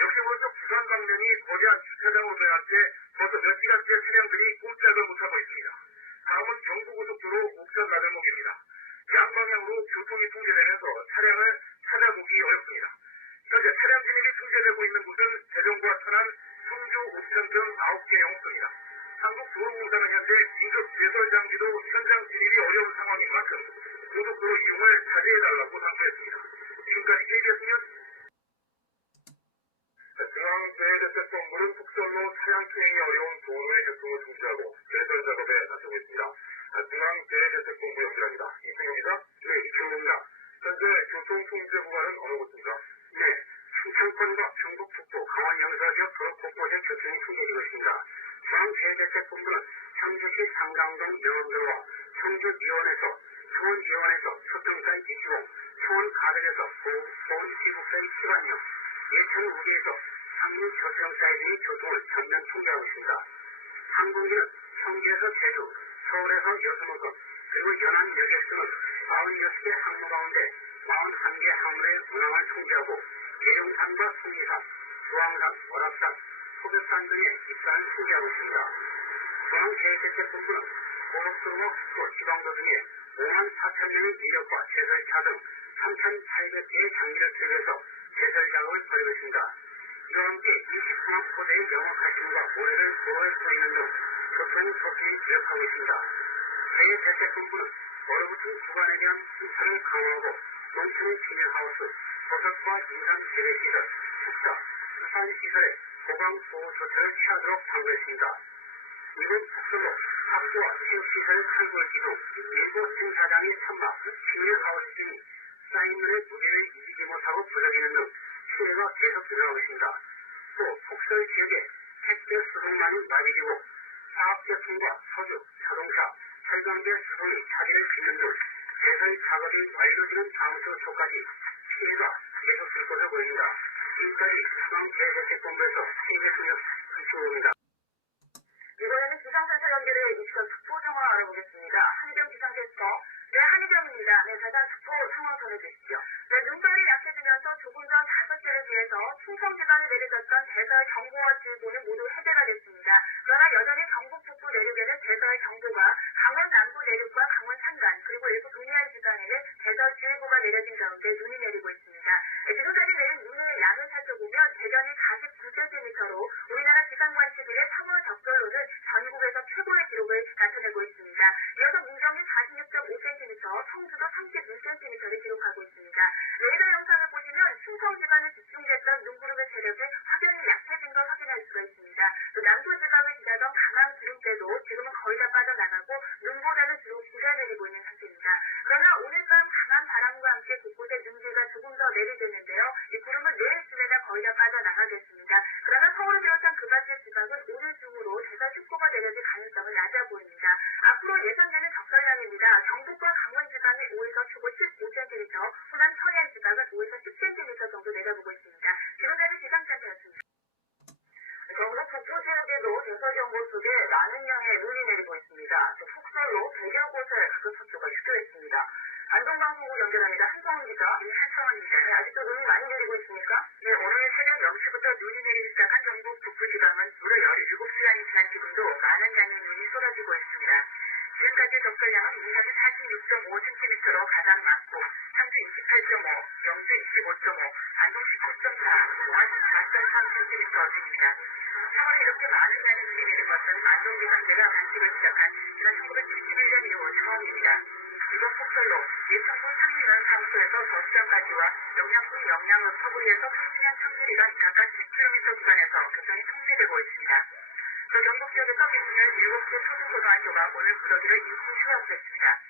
역시 오른쪽 부산 방면이 거대한 주차장으로 변한 채 벌써 몇 시간째 차량들이 꼼짝을 못하고 있습니다. 다음은 경부고속도로 옥천 나들목입니다. 양방향으로 교통이 통제되면서 차량을 찾아보기 어렵습니다. 현재 차량 진입이 통제되고 있는 곳은 대전과 천안, 청주, 옥천 등 9개 영업소입니다. 한국도로공사는 현재 긴급 제설 장비도 현장 진입이 어려운 상황인 만큼 고속도로 이용을 자제해달라고 당부했습니다. 지금까지 KBS 뉴스 중앙재해대책본부는 폭설로 차량 통행이 어려운 도로의 교통을 중지하고 제설 작업에 나서고 있습니다. 중앙재해대책본부 연결합니다. 이승용 기자. 네, 이승용입니다. 현재 교통 통제 구간은 어느 곳입니까? 네, 충청권과 경북 북부, 강원 영서 지역 도로 곳곳에 교통이 통제되고 있습니다. 중앙재해대책본부는 청주시 상당동 명암도로와 청주 이원에서 수원 이원에서 소통사이 지시공, 수원 가덕에서 보은 시국사이 시간역, 예천 우기에서 상류 교통 사이 등의 교통을 전면 통제하고 있습니다. 항공기는 청주에서 제주, 서울에서 여수노선, 그리고 연안역에서는 96개 항로 가운데 41개 항로의 운항을 통제하고 계룡산과 송리산, 수왕산, 월합산, 소백산 등의 입산을 통제하고 있습니다. 중앙재해대책본부는 고속도로와 국도, 지방도 등에 54,000명의 인력과 제설차 등 3,800개의 장비를 투입해서 제설 작업을 벌이고 있습니다. 이와 함께 20통합 포대의 영업 활동과 모래를 도로에 뿌리는 등 교통 소통이 기록하고 있습니다. 재해대책본부는 얼어붙은 구간에 대한 순찰을 강화하고 농촌의 시민하우스, 도서과 인간 재배시설, 숙사, 수산시설에 보강보호 조처를 취하도록 당부했습니다. 이번 폭설로 학교와 체육시설의 탈골 기둥, 일부 행사장의 천막, 시민하우스 등이 쌓인 물의 무게를 이기지 못하고 부서지는 등 피해가 계속 늘어나고 있습니다. 또 폭설 지역에 택배 수송만이 마비되고 사업제품과 소주, 자동차, 철강제 수송이 차질을 빚는 등 제설 작업이 완료되는 다음 주 초까지 피해가 계속될 것으로 보입니다. 지금까지 중앙재해대책본부에서 KBS 뉴스 이승우입니다. 이번에는 기상센터 연결해 이 시간 특보 상황 알아보겠습니다. 한희정 기상캐스터. 네, 한희정입니다. 네, 자세한 특보 상황 전해주시죠. 네, 눈발이 약해지면서 조금 전 5시를 비해서 충청 지방에 내려졌던 대설 경보와 주의보는 모두 해제가 됐습니다. 그러나 여전히 경북 북부 내륙에는 대설 경보가, 강원 남부 내륙과 강원 산간, 그리고 일부 동해안 지방에는 대설 주의보가 내려진 가운데 눈이 내리고 있습니다. 네, 지금까지 내린 눈의 양을 살펴보면 대전이 49cm로 우리나라 기상관측일의 3월 적설로는 전국에서 최고의 기록을 나타내고 있습니다. 이어서 문경이 46.5cm, 청주도 36cm를 기록하고 있습니다. 레이더 영상을 보시면 충청 지방에 집중됐던 눈구름의 세력이 확연히 약해진 걸 확인할 수가 있습니다. 또 남부 지방을 지나던 강한 구름대도 지금은 거의 다 빠져나가고 눈보다는 주로 비가 내리고 있는 상태입니다. 그러나 오늘 밤 강한 바람과 함께 곳곳에 눈비가 조금 더 내리겠는데요. 이 구름은 내일쯤에나 거의 다 빠져나가겠습니다. 그러나 서울을 비롯한 그 밖의 지방은 오늘 중으로 대설 축구가 내려질 가능성은 낮아 보입니다. 앞으로 예상되는 적설량입니다. 경북과 강원 지방이 5에서 최고 15cm, 호남 서해안 지방은 5에서 10cm 정도 내려보고 있습니다. 지금까지 기상센터였습니다. 경북 북부 지역에도 대설경보 속에 많은 양의 눈이 내리고 있습니다. 폭설로 100여 곳에 가끔 석조가 휴교했습니다. 안동방송국 연결합니다. 한성원 기자. 네, 한성원입니다. 네, 아직도 눈이 많이 내리고 있습니까? 네, 오늘 새벽 0시부터 눈이 내리기 시작한 경북 북부 지방은 무려 17시간이 지난 지금도 많은 양의 눈이 쏟아지고 있습니다. 지금까지 적설량은 문경이 46.5cm로 가장 많고 상주 28.5, 영주 25.5, 안동 19.4, 동안 14.3cm 등입니다. 3월에 이렇게 많은 양의 눈이 내린 것은 안동기상제가 관측을 시작한 지난 1971년 이후 처음입니다. 이번 폭설로 예천군 상류면 사무소에서 저수장까지와 영양군 영양읍 서구리에서 청진현 청주리간 각각 10km 구간에서 교통이 통제되고 있습니다. 또 경북 지역에서 기준열 7개 초중고등학교가 오늘 무더기를 일시 휴업했습니다.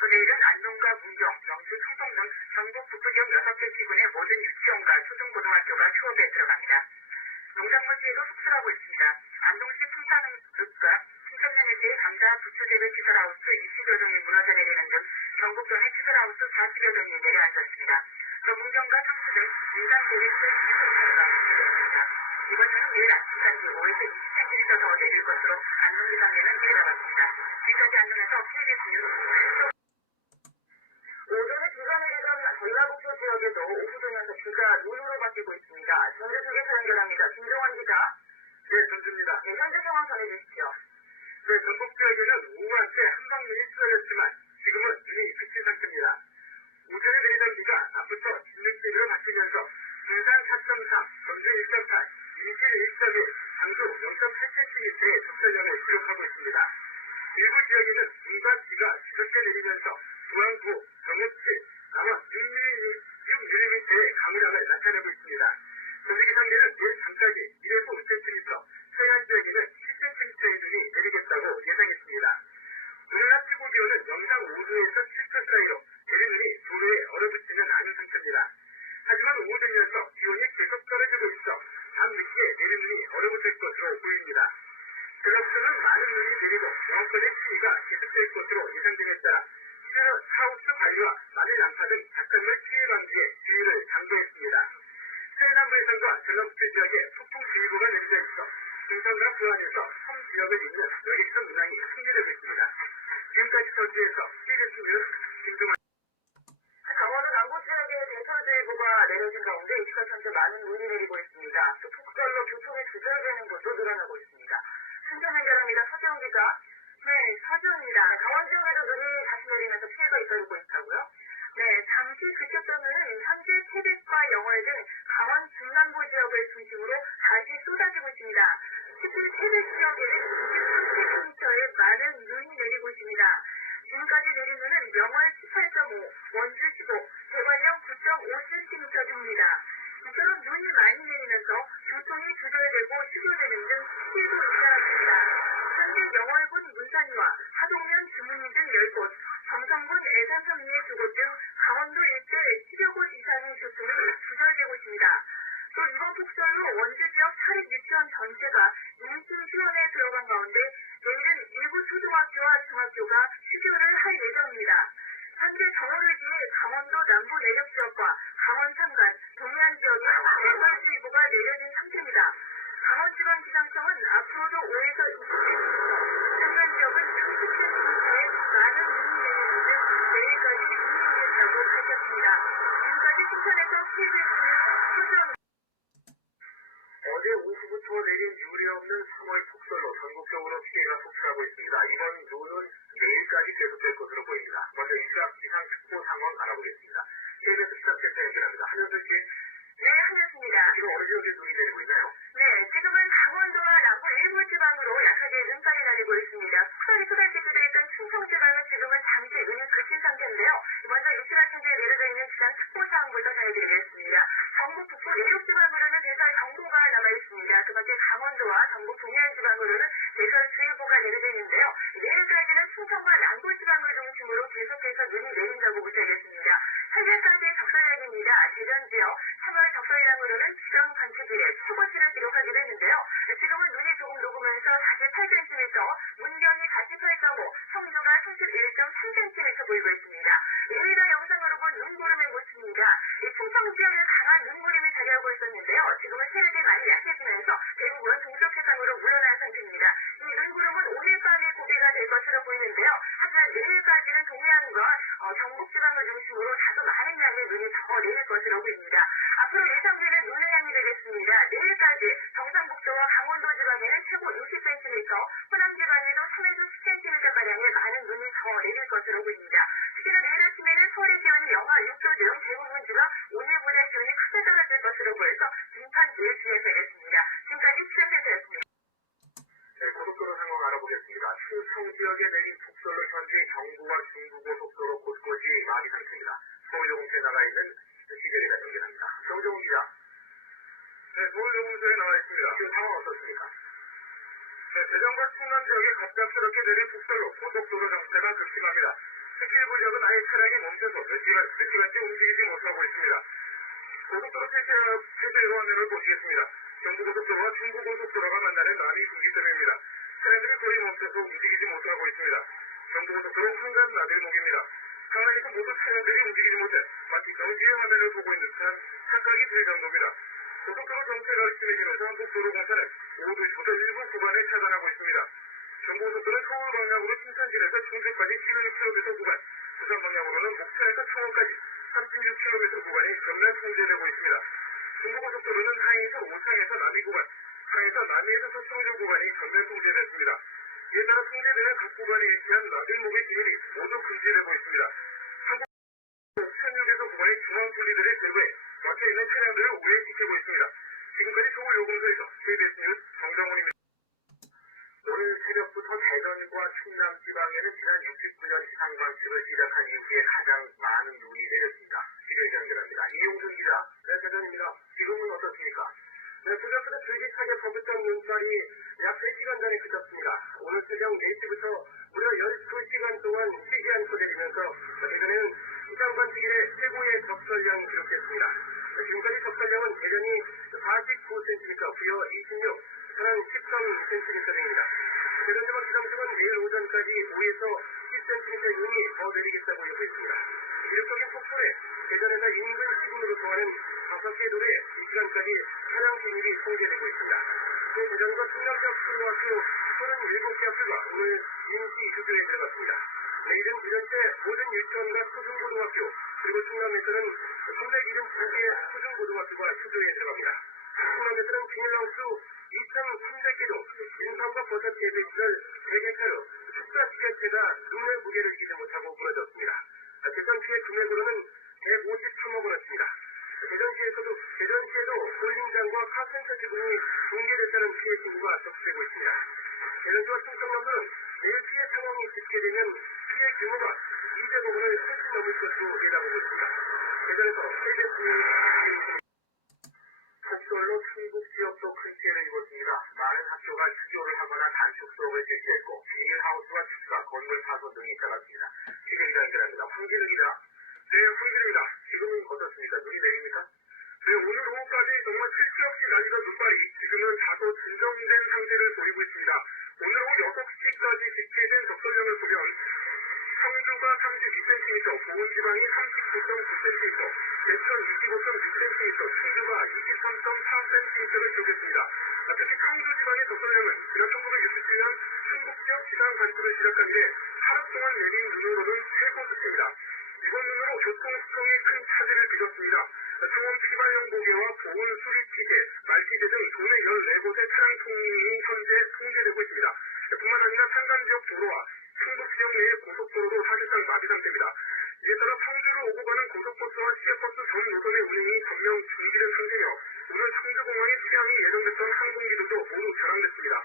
또 내일은 안동과 문경, 영주, 청송 등 경북 북부 지역 6개 시군의 모든 유치원과 초중고등학교가 휴업에 들어갑니다. 농작물지에도 속출하고 있습니다. 안동시 풍산읍과 풍천면일지의 감자 부추재배 시설하우스 일시조정이 무너져 내리는 등 경북 전의 시설 슈퍼하우스 40여 명이 내려앉았습니다. 또 문경과 성수 등 민간 대기업의 수요조사가 공개됐습니다. 이번 주는 내일 아침까지 5에서 20cm 더 내릴 것으로 안동 지방에는 내려갔습니다. 지금까지 안동에서 KBS 오전에 비가 내리던 전라북도 지역에도 오후 되면서 비가 눈으로 바뀌고 있습니다. 전주 쪽에서 연결합니다. 김종원 기자. 네, 전주입니다. 네, 현재 상황 전해주십시오. 네, 전북 지역에는 오후한때 한방눈이 쏟아졌지만 지금은 눈이 그친 상태입니다. 오전에 내리던 비가 낮부터 진흙비로 바뀌면서 군산 4.3, 전주 1.8, 인실 1.1, 장수 0.8cm의 적설량을 기록하고 있습니다. 일부 지역에는 눈과 비가 짙게 내리면서 중앙 9, 정읍 7, 남원 6mm의 강우량을 나타내고 있습니다. 전주 기상대는 내일 밤까지 1에서 5cm, 서해안 지역에는 7cm의 눈이 내리겠다고 예상했습니다. 오늘 낮 최고 기온은 영상 5도에서 7도 사이로 내린 눈이 도로에 얼어붙지는 않은 상태입니다. 하지만 오후 되면서 기온이 계속 떨어지고 있어 밤 늦게 내린 눈이 얼어붙을 것으로 보입니다. 전라북도는 많은 눈이 내리고 영업권의 피해가 계속될 것으로 예상됨에 따라 하우스 관리와 마늘 난파 등 작작물 피해 방지에 주의를 당부했습니다. 서해남부 해상과 전라북도 지역에 폭풍주의보가 내려져 있어 중산과 부안에서 섬 지역을 잇는 여객선 운항이 승계되고 있습니다. 지금까지 전주에서 KBS 뉴스 김종환. 강원도 남부 지역에 대설주의보가 내려진 가운데 이곳까지 현재 많은 눈이 내리고 있습니다. 또 폭설로 교통이 두절되는 곳도 늘어나고 있습니다. 순천 연결합니다. 서지훈 기자. 네, 서지훈입니다. 강원 지역에도 눈이 다시 내리면서 피해가 잇따르고 있다고요? 네, 잠시 그쳤다면은 현재 태백과 영월 등 강원 중남부 지역을 중심으로 다시 쏟아지고 있습니다. 특히 태백 지역에는 23cm의 많은 눈이 내리고 있습니다. 지금까지 내린 눈은 영월 18.5, 원주 15, 대관령 9.5cm 등입니다. 이처럼 눈이 많이 내리면서 교통이 두절되고 휴교되는 등 피해도 잇따랐습니다. 현재 영월군 문산리와 하동면 주문리 등 10곳, 정성군 애산 삼리의 2곳 등 강원도 일대 10여 곳 이상의 교통이 두절되고 있습니다. 또 이번 폭설로 원주 지역 사립 유치원 전체가 임시 휴원에 들어간 가운데 내일은 일부 초등학교와 중학교가 휴교를 할 예정입니다. 현재 정오를 기해 강원도 남부 내륙 지역과 강원 산간, 동해안 지역에 대설주의보가 내려진 상태입니다. 강원지방기상청은 앞으로도 5에서 20cm, 산간 지역은 30cm의 많은 눈이 내리는 등 내일까지 눈이 내린다고 밝혔습니다. 지금까지 신천에서 KBS 뉴스 서지원입니다. 어제 오후부터 내린 유례 없는 3월 폭설로 전국적으로 피해가 속출하고 있습니다. 이번 눈은 내일까지 계속될 것으로 보입니다. 먼저 이 시각 기상 특보 상황 알아보겠습니다. KBS 시각센터 연결합니다. 한현수 씨. 네, 한현수입니다. 지금 어느 지역에 눈이 내리고 있나요? 네, 지금은 강원도와 남부 일부 지방으로 약하게 눈발이 내리고 있습니다. 폭설이 쏟아지게 되던 충청 지방은 지금은 잠시 눈이 그친 상태인데요. 먼저 이 시각 현재 내려져 있는 기상 특보 사항부터 전해드리겠습니다. 전국 북부 내륙 지방으로는 대설 경보가 남아 있습니다. 그 밖에 강원도와 전국 동해안 지방으로는 대설 주의보가 내려져 있는데요. 내일까지는 충청과 남부 지방을 중심으로 계속해서 눈이 내린다고 보셔야겠습니다. 현재까지의 적설량입니다. 대전 지역 3월 적설량으로는 지정 관측 이래 최고치를 기록하기도 했는데요. 지금은 눈이 조금 녹으면서 48cm, 문경이 48.5, 성주가 31.3cm 보이고 있습니다. 레이더 영상으로 본 눈구름의 모습입니다. 충청 지역에 강한 눈구름이 자리하고 있었는데요. 지금은 세력이 많이 약해지면서 대부분 동쪽 해상으로 물러난 상태입니다. 이 눈구름은 오늘 밤에 고비가 될 것으로 보이는데요. 하지만 내일까지는 동해안과 경북 지방을 중심으로 다소 많은 양의 눈이 더 내릴 것으로 보입니다. 앞으로 예상되는 눈의 양이 되겠습니다. 내일까지 경상북도와 강원도 지방에는 최고 20cm, 호남 지방에도 3에서 10cm가량의 많은 눈이 더 내릴 것으로 보입니다. 특히나 내일 아침에는 서울의 기온이 영하 6도 등 대부분 지가 오늘보다 기온이 크게 떨어질 것으로 보여서 등판기에 주의해야겠습니다. 지금까지 시장센터였습니다. 네, 고속도로 상황 알아보겠습니다. 충청 지역에 내린 폭설로 현재 경부와 중부고속도로 곳곳이 마비 상태입니다. 서울요금소에 나가 있는 시계리가 연결합니다. 정정훈 기자. 네, 서울요금소에 나와 있습니다. 지금 상황 어떻습니까? 네, 대전과 충남 지역에 갑작스럽게 내린 폭설로 고속도로 정체가 급심합니다. 특히 일부 지역은 아예 차량이 멈춰서 몇 시간째 움직이지 못하고 있습니다. 고속도로 폐쇄로 화면을 보시겠습니다. 경부고속도로와 중부고속도로가 만나는 남이 분기점입니다. 차량들이 거의 멈춰서 움직이지 못하고 있습니다. 경부고속도로 한간 나들목입니다. 상하이에서 모두 차량들이 움직이지 못해 마치 정지의 화면을 보고 있는 듯한 착각이 들 정도입니다. 고속도로 정체를 진행하면서 한국도로공사는 오후 2시부터 일부 구간을 차단하고 있습니다. 경부고속도로는 서울 방향으로 신천지에서 충주까지 16km 구간, 부산 방향으로는 목천에서 창원까지 36km 구간이 전면 통제되고 있습니다. 중부고속도로는 하행에서 오창에서 남이 구간, 상에서 남이에서 서청주 구간이 전면 통제됐습니다. 이에 따라 통제되는 각 구간에 위치한 나들목의 진입이 모두 금지되고 있습니다. 한국 16에서 구간의 중앙 분리들을 제거해 막혀있는 차량들을 우회시키고 있습니다. 지금까지 서울 요금소에서 KBS 뉴스 정정훈입니다. 오늘 새벽부터 대전과 충남 지방에는 지난 69년 시상관측을 시작한 이후에 가장 많은 눈이 내렸습니다. 시간이 연결합니다. 이용준 기자, 네, 대전입니다. 지금은 어떻습니까? 네, 새벽부터 불기차게 퍼붓던 눈살이 약 3시간 전에 그쳤습니다. 오늘 새벽 4시부터 무려 12시간 동안 쉬지 않고 내리면서 대전에는 시상관측 이래 최고의 적설량을 기록했습니다. 지금까지 적설량은 대전이 49cm, 부여 26, 천안 13cm입니다. 대전지방기상청은 내일 오전까지 5에서 10cm 눈이 더 내리겠다고 예보했습니다. 기록적인 폭설에 대전에서 인근 시군으로 통하는 5개 도로에 이 시간까지 차량 진입이 통제되고 있습니다. 또 대전과 충남지역 초등학교 37개 학교가 오늘 임시 휴교에 들어갔습니다. 내일은 대전체 모든 유치원과 초중고등학교, 그리고 충남에서는 372개 초중고등학교가 휴교에 들어갑니다. 충남에서는 비닐하우스 2,300개 중 인삼과 버섯 재배 시설 100회차로 축사 지게체가 눈의 무게를 이기지 못하고 무너졌습니다. 대전 피해 금액으로는 153억 원이었습니다. 대전시에도 볼링장과 카센터 지붕이 붕괴됐다는 피해 신고가 접수되고 있습니다. 대전시와 충청남도는 내일 피해 상황이 집계되면 피해 규모가 200억 원을 훨씬 넘을 것으로 내다보고 있습니다. 대전에서 KBS 뉴스 폭설로 충북 지역도 큰 피해를 입었습니다. 많은 학교가 휴교를 하거나 단축 수업을 실시했고 비닐하우스와 축사, 건물 파손 등이 잇따랐습니다. 기자기자 연결합니다. 황진우 기자. 네, 황진입니다. 지금은 어떻습니까? 눈이 내립니까? 네, 오늘 오후까지 정말 쉴 새 없이 날리던 눈발이 지금은 다소 진정된 상태를 보이고 있습니다. 오늘 오후 6시까지 집계된 적설량을 보면 청주가 32cm, 보은지방이 39.9cm, 대천 25.6cm, 충주가 23.4cm를 기록했습니다. 특히 청주지방의 적설량은 지난 1967년 충북지역 지상관측을 시작한 이래 하루 동안 내린 눈으로는 최고 수치입니다. 이번 눈으로 교통수통에 큰 차질을 빚었습니다. 창원 피발령 고개와 보은 수리티제, 말티제 등 도내 14곳의 차량 통행이 현재 통제되고 있습니다. 뿐만 아니라 산간지역 도로와 충북 지역 내의 고속도로도 사실상 마비 상태입니다. 이에 따라 청주로 오고 가는 고속버스와 시외버스 전 노선의 운행이 전면 중지된 상태며 오늘 청주공항에 취항이 예정됐던 항공기들도 모두 결항됐습니다.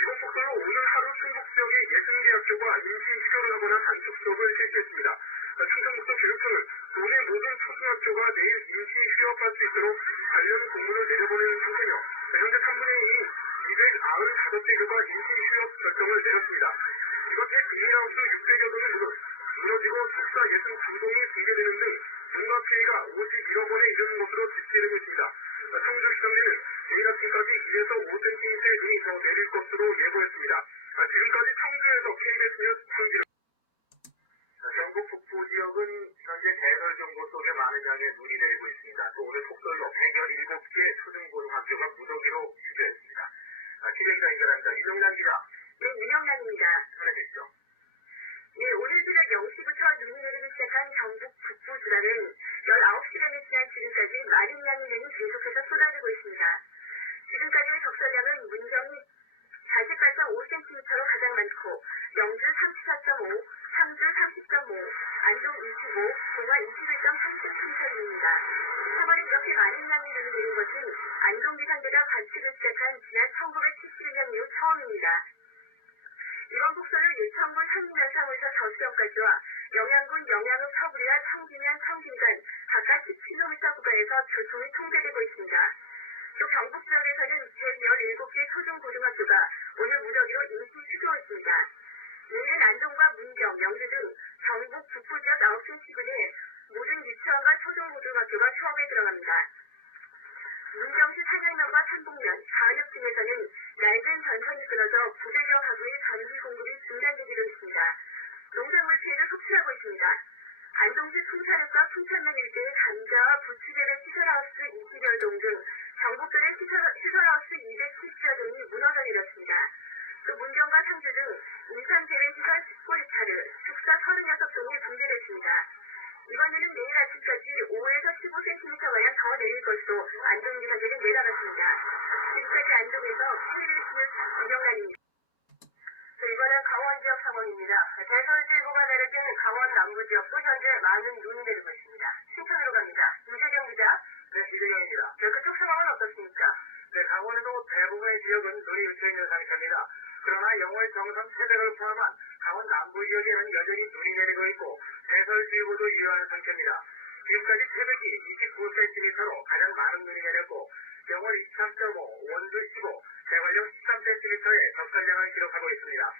이번 폭설로 오늘 하루 충북 지역의 60개 학교가 임시 휴교를 하거나 단축 수업을 실시했습니다. 충청북도 교육청은 도내 모든 초중학교가 내일 임시 휴업할 수 있도록 관련 공문을 내려보낸 상태며 현재 3분의 2인 295개 교가 임시 휴업 결정을 내렸습니다. 이것에 비닐하우스 600여 동이 무너지고 축사 62동이 붕괴되는 등 농가 피해가 51억 원에 이르는 것으로 집계되고 있습니다. 청주시장내는 내일 아침까지 1에서 5cm의 눈이 더 내릴 것으로 예보했습니다. 지금까지 청주에서 KBS 뉴스 황진우. 경북 북부 지역은 현재 대설 경보 속에 많은 양의 눈이 내리고 있습니다. 또 오늘 폭설로 117개 초중고등학교가 무더기로 휴교했습니다. 기자기자 연결합니다. 이정란 기자. 네, 윤영란입니다. 전해주시죠. 네, 오늘 새벽 0시부터 눈이 내리기 시작한 경북 북부 지방은 19시간이 지난 지금까지 많은 양의 눈이 계속해서 쏟아지고 있습니다. 지금까지의 적설량은 문정이 48.5cm로 가장 많고 영주 34.5, 상주 30.5, 안동 25, 동화 21.3cm입니다. 3월에 이렇게 많은 양의 눈이 내린 것은 안동기상대가 관측을 시작한 지난 1971년 이후 처음입니다. 이번 폭설로 예천군 상림면상에서 저수정까지와 영양군 영양읍 서구리와 청진면 청진간 각각 10km 구간에서 교통이 통제되고 있습니다. 또 경북 지역에서는 117개 초중고등학교가 오늘 무더기로 임시 휴교했습니다. 이는 안동과 문경, 영주 등 경북 북부 지역 9개 시군의 모든 유치원과 초중고등학교가 휴업에 들어갑니다. 문경시 산양면과 삼북면, 가은읍 등에서는 낡은 전선이 끊어져 900여 가구의 전기 공급이 중단되기로 했습니다. 농작물 피해를 속출하고 있습니다. 안동시 풍산읍과 풍산면 일대의 감자와 부추재배 시설하우스 20여 등 전국들의 시설하우스 270여 동이 무너져 내렸습니다. 또 문경과 상주 등 인삼재배시설 10곳이 축사 36동이 붕괴됐습니다. 이번 일은 내일 아침까지 5에서 15cm가량 더 내릴 것으로 안동지사들이 내다봤습니다. 지금까지 안동에서 피해를 입은 김영란입니다. 이번엔 강원 지역 상황입니다. 대설주의보가 내려진 강원 남부 지역도 현재 많은 눈이 내리고 있습니다. 신천으로 갑니다. 유재경 기자. 네, 이재경입니다. 그쪽 상황은 어떻습니까? 네, 강원에도 대부분의 지역은 눈이 그쳐있는 상태입니다. 그러나 영월 정선 태백을 포함한 강원 남부 지역에는 여전히 눈이 내리고 있고 대설주의보도 유효한 상태입니다. 지금까지 태백이 29cm로 가장 많은 눈이 내렸고 영월 23.5, 원주 15, 대관령 13cm의 적설량을 기록하고 있습니다.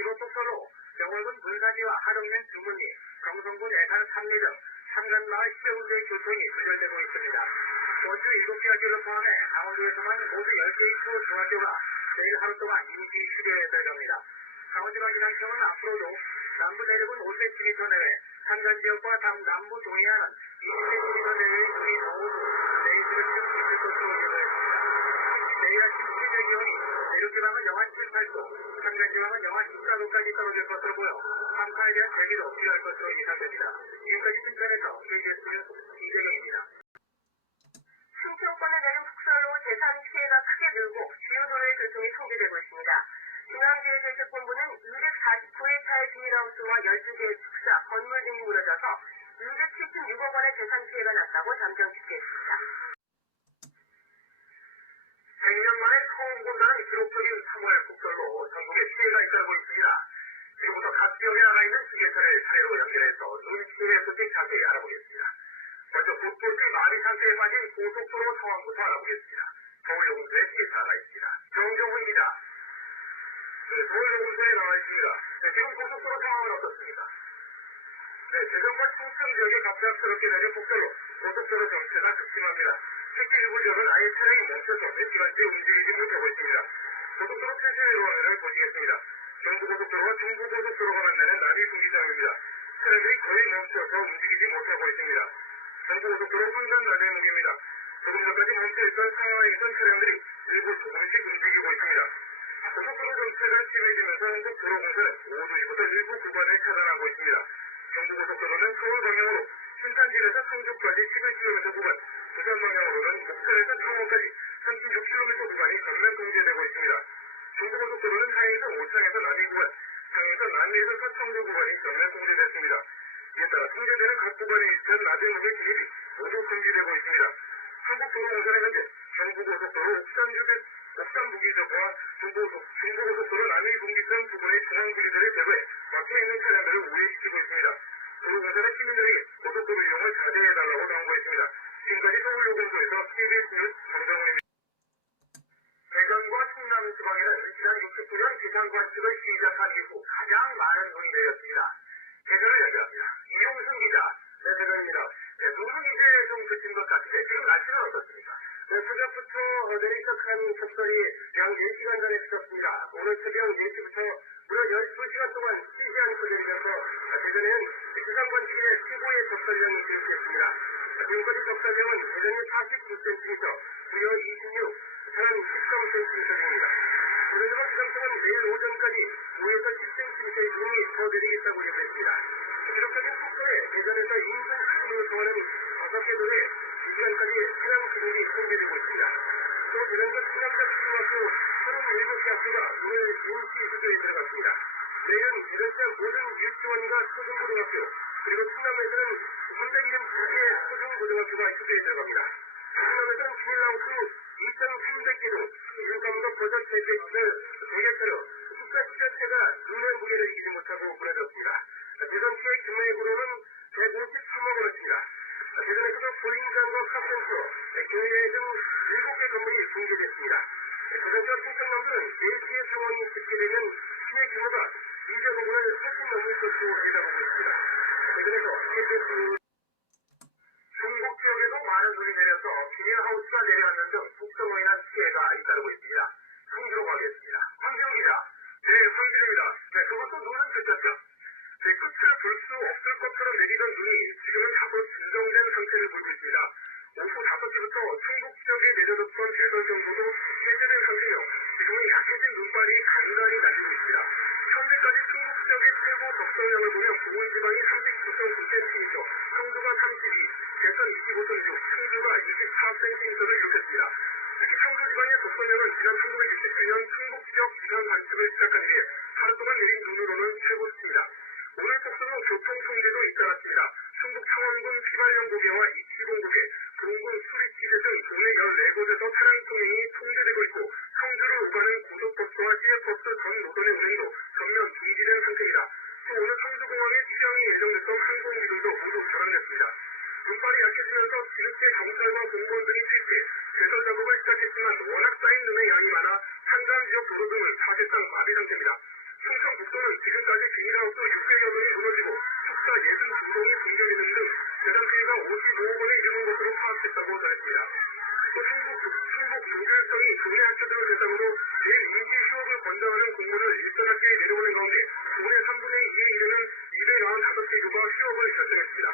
이번 폭설로 영월군 문사지와 하동면 주문리, 경성군 애산 삼리 등 삼간마을 10여 군데의 교통이 두절되고 있습니다. 원주 7개 학교를 포함해 강원도에서만 모두 10개의 초중학교가 내일 하루 동안 임시 휴교에 들어갑니다. 강원지방기상청은 앞으로도 남부 내륙은 5cm 내외, 산간지역과 남부 동해안은 20cm 내외의 눈이 더운 후 내일 그렇게 있을 것으로 예보했습니다. 특히 내일 아침 최저 기온이 내륙지방은 영하 7, 8도, 산간지방은 영하 14도까지 떨어질 것으로 보여 한파에 대한 대비도 필요할 것으로 예상됩니다. 지금까지 순천에서 KBS 뉴스 이재경입니다. 충청권에 내린 폭설로 재산 피해가 크게 늘고 주요 도로의 교통이 통제되고 있습니다. 중앙재해대책본부는 249회 차의 비닐하우스와 12개의 축사, 건물 등이 무너져서 276억 원의 재산 피해가 났다고 잠정 집계했습니다. 100년 만에 처음 본다는 기록적인 3월 폭설로 전국에 피해가 잇따르고 있습니다. 지금부터 각 지역에 남아있는 시계차를 차례로 연결해서 눈 피해 소식 자세히 알아보겠습니다. 먼저 북부시 마비 상태에 빠진 고속도로 상황부터 알아보겠습니다. 서울요금소에 시계차가 있습니다. 정정훈 기자. 네, 서울요금소에 나와 있습니다. 네, 지금 고속도로 상황은 어떻습니까? 네, 대전과 충청 지역에 갑작스럽게 내린 폭설로 고속도로 정체가 급심합니다. 특히 일부 지역은 아예 차량이 멈춰서 몇 시간째 움직이지 못하고 있습니다. 고속도로 폐쇄 상황을 보시겠습니다. 경부고속도로와 중부고속도로가 만나는 남이분기점입니다. 차량들이 거의 멈춰서 움직이지 못하고 있습니다. 경부고속도로 황산 나들목입니다. 조금 전까지 멈춰있던 상하에 있던 차량들이 일부 조금씩 움직이고 있습니다. 고속도로 정체가 심해지면서 한국도로공사는 오후 2시부터 일부 구간을 차단하고 있습니다. 경부고속도로는 서울 방향으로 신탄진에서 상주까지 11km 구간, 부산 방향으로는 목천에서 창원까지 36km 구간이 전면 통제되고 있습니다. 중부고속도로는 하행에서 오창에서 남이 구간, 창에서 남이에서 서창조 구간이 전면 통제됐습니다. 이에 따라 통제되는 각 구간에 위치한 나들목의 진입이 모두 금지되고 있습니다. 한국도로공사는 현재 경부고속도로 옥산부기점과 중부고속도로 남이분기점 부근의 중앙분리들을 제거해 막혀 있는 차량들을 우회시키고 있습니다. 도로공사는 시민들에게 고속도로 이용을 자제해달라고 당부했습니다. 지금까지 서울요금소에서 KBS 뉴스 정정훈입니다. 대전과 충남 지방에는 지난 69년 기상관측을 시작한 이후 가장 많은 눈이 내렸습니다. 대전을 연결합니다. 이용순 기자. 네, 대전입니다. 네, 눈은 이제 좀 그친 것 같은데 지금 날씨는 어떻습니까? 네, 새벽부터 내리기 시작한 폭설이 약 4시간 전에 그쳤습니다. 오늘 새벽 4시부터 무려 12시간 동안 쉬지 않고 내리면서 대전에는 기상관측 이래 최고의 적설량이 기록됐습니다. 지금까지 적설량은 대전이 49cm, 부여 26, 천안 13cm입니다. 대전지방 기상청은 내일 오전까지 5에서 10cm의 눈이 더 내리겠다고 예보했습니다. 기록적인 폭설에 대전에서 인근 수준을 통하는 5개 도로에 2시간까지 차량 진입이 통제되고 있습니다. 또 대전과 충남자 초등학교 37개 학교가 오늘 임시 휴교에 들어갔습니다. 내일은 대전시의 모든 유치원과 초중고등학교, 그리고 충남에서는 372개 초중고등학교가 휴교에 들어갑니다. 충남에서는 비닐하우스 2,300개 등 일감도 버섯 3개차로 숙사 10여채가 눈의 무게를 이기지 못하고 무너졌습니다. 대전 피해 금액으로는 153억 원어치입니다. 대전에서도 보행장과 카센터, 교회 등 7개 건물이 붕괴됐습니다. 대전과 충청남도는 내일 피해 상황이 집계되면 피해 규모가 200억 원을 훨씬 넘을 것으로 내다보고 있습니다. 대전에서 KBS 중국 지역에도 많은 눈이 내려서 비닐하우스가 내려앉는 등 폭설로 인한 피해가 잇따르고 있습니다. 성주로 가겠습니다. 황재훈 기자. 네, 황재훈입니다. 네, 그것도 눈은 그쳤죠. 네, 끝을 볼 수 없을 것처럼 내리던 눈이 기세를 보이고 있습니다. 오후 5시부터 충북 지역에 내려졌던 대설 경보도 해제된 상태며 지금은 약해진 눈발이 간간히 날리고 있습니다. 현재까지 충북 지역의 최고 적설량을 보면 보은 지방이 39.9cm, 청주가 32, 대천 25.6, 충주가 24cm를 기록했습니다. 특히 청주 지방의 적설량은 지난 1967년 충북 지역 기상 관측을 시작한 뒤에 하루 동안 내린 눈으로는 최고수입니다. 오늘 폭설로 교통 통제도 잇따랐습니다. 충북 창원군 휘발령 고개와 이치공 고개, 구롱군 수리치대 등 도내 14곳에서 차량 통행이 통제되고 있고 청주를 오가는 고속버스와 시외버스 전 노선의 운행도 전면 중지된 상태입니다. 또 오늘 청주공항에 취항이 예정됐던 항공기들도 모두 결항됐습니다. 눈발이 약해지면서 뒤늦게 경찰과 공무원 등이 투입돼 제설 작업을 시작했지만 워낙 쌓인 눈의 양이 많아 산간 지역 도로 등을 사실상 마비 상태입니다. 충청북도는 지금까지 비닐하우스 600여 동이 무너지고 축사 62동이 붕괴되는 등 재단 피해가 55억 원에 이르는 것으로 파악됐다고 전했습니다. 또 충북 조교육청이 교내 학교들을 대상으로 내일 임시 휴업을 권장하는 공문을 일전학교에 내려보낸 가운데 올해 3분의 2에 이르는 295개 교가 휴업을 결정했습니다.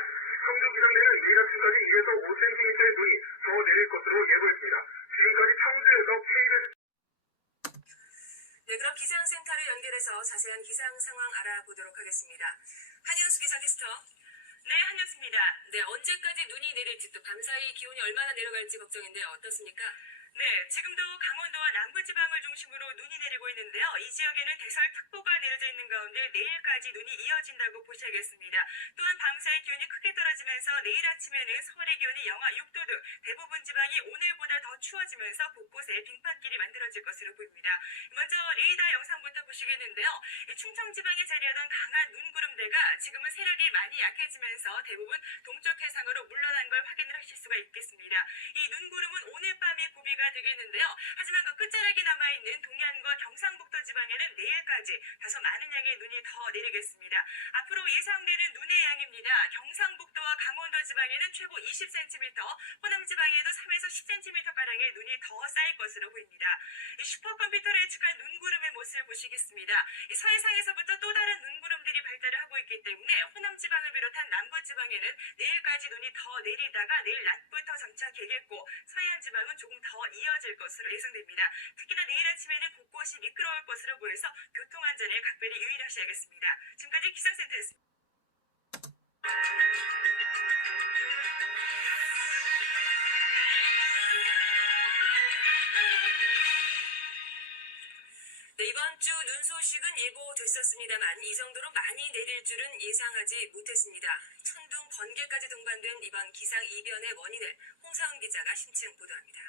청주 기상대는 내일 아침까지 2에서 5cm의 눈이 더 내릴 것으로 예보했습니다. 지금까지 청주에서 KBS 네, 그럼 기상센터를 연결해서 자세한 기상 상황 알아보도록 하겠습니다. 한현수 기상캐스터. 네, 한였습니다. 네, 언제까지 눈이 내릴지 또 밤사이 기온이 얼마나 내려갈지 걱정인데요. 어떻습니까? 네, 지금도 강원도와 남부지방을 중심으로 눈이 내리고 있는데요. 이 지역에는 대설특보가 내려져 있는 가운데 내일까지 눈이 이어진다고 보셔야겠습니다. 또한 밤사이 기온이 크게 떨어지면서 내일 아침에는 서울의 기온이 영하 6도 등 대부분 지방이 오늘보다 더 추워지면서 곳곳에 빙판길이 만들어질 것으로 보입니다. 먼저 레이더 영상부터 보시겠는데요. 충청 지방에 자리하던 강한 눈구름대가 지금은 세력이 많이 약해지면서 대부분 동쪽 해상으로 물러난 걸 확인을 하실 수가 있겠습니다. 이 눈구름은 오늘 밤에 고비가 되겠는데요. 하지만 그 끝자락이 남아있는 동해안과 경상북도 지방에는 내일까지 다소 많은 양의 눈이 더 내리겠습니다. 앞으로 예상되는 눈의 양입니다. 경상북도와 강원도 지방에는 최고 20cm, 호남 지방에도 3에서 10cm가량의 눈이 더 쌓일 것으로 보입니다. 이 슈퍼컴퓨터를 예측한 눈구름의 모습을 보시겠습니다. 이 서해상에서부터 또 다른 눈구름들이 발달을 하고 있기 때문에 호남 지방을 비롯한 남부 지방에는 내일까지 눈이 더 내리다가 내일 낮부터 점차 개겠고 서해안 지방은 조금 더 이어질 것으로 예상됩니다. 특히나 내일 아침에는 곳곳이 미끄러울 것으로 보여서 교통안전에 각별히 유의하셔야겠습니다. 지금까지 기상센터였습니다. 네, 이번 주 눈 소식은 예고됐었습니다만 이 정도로 많이 내릴 줄은 예상하지 못했습니다. 천둥, 번개까지 동반된 이번 기상 이변의 원인을 홍사훈 기자가 심층 보도합니다.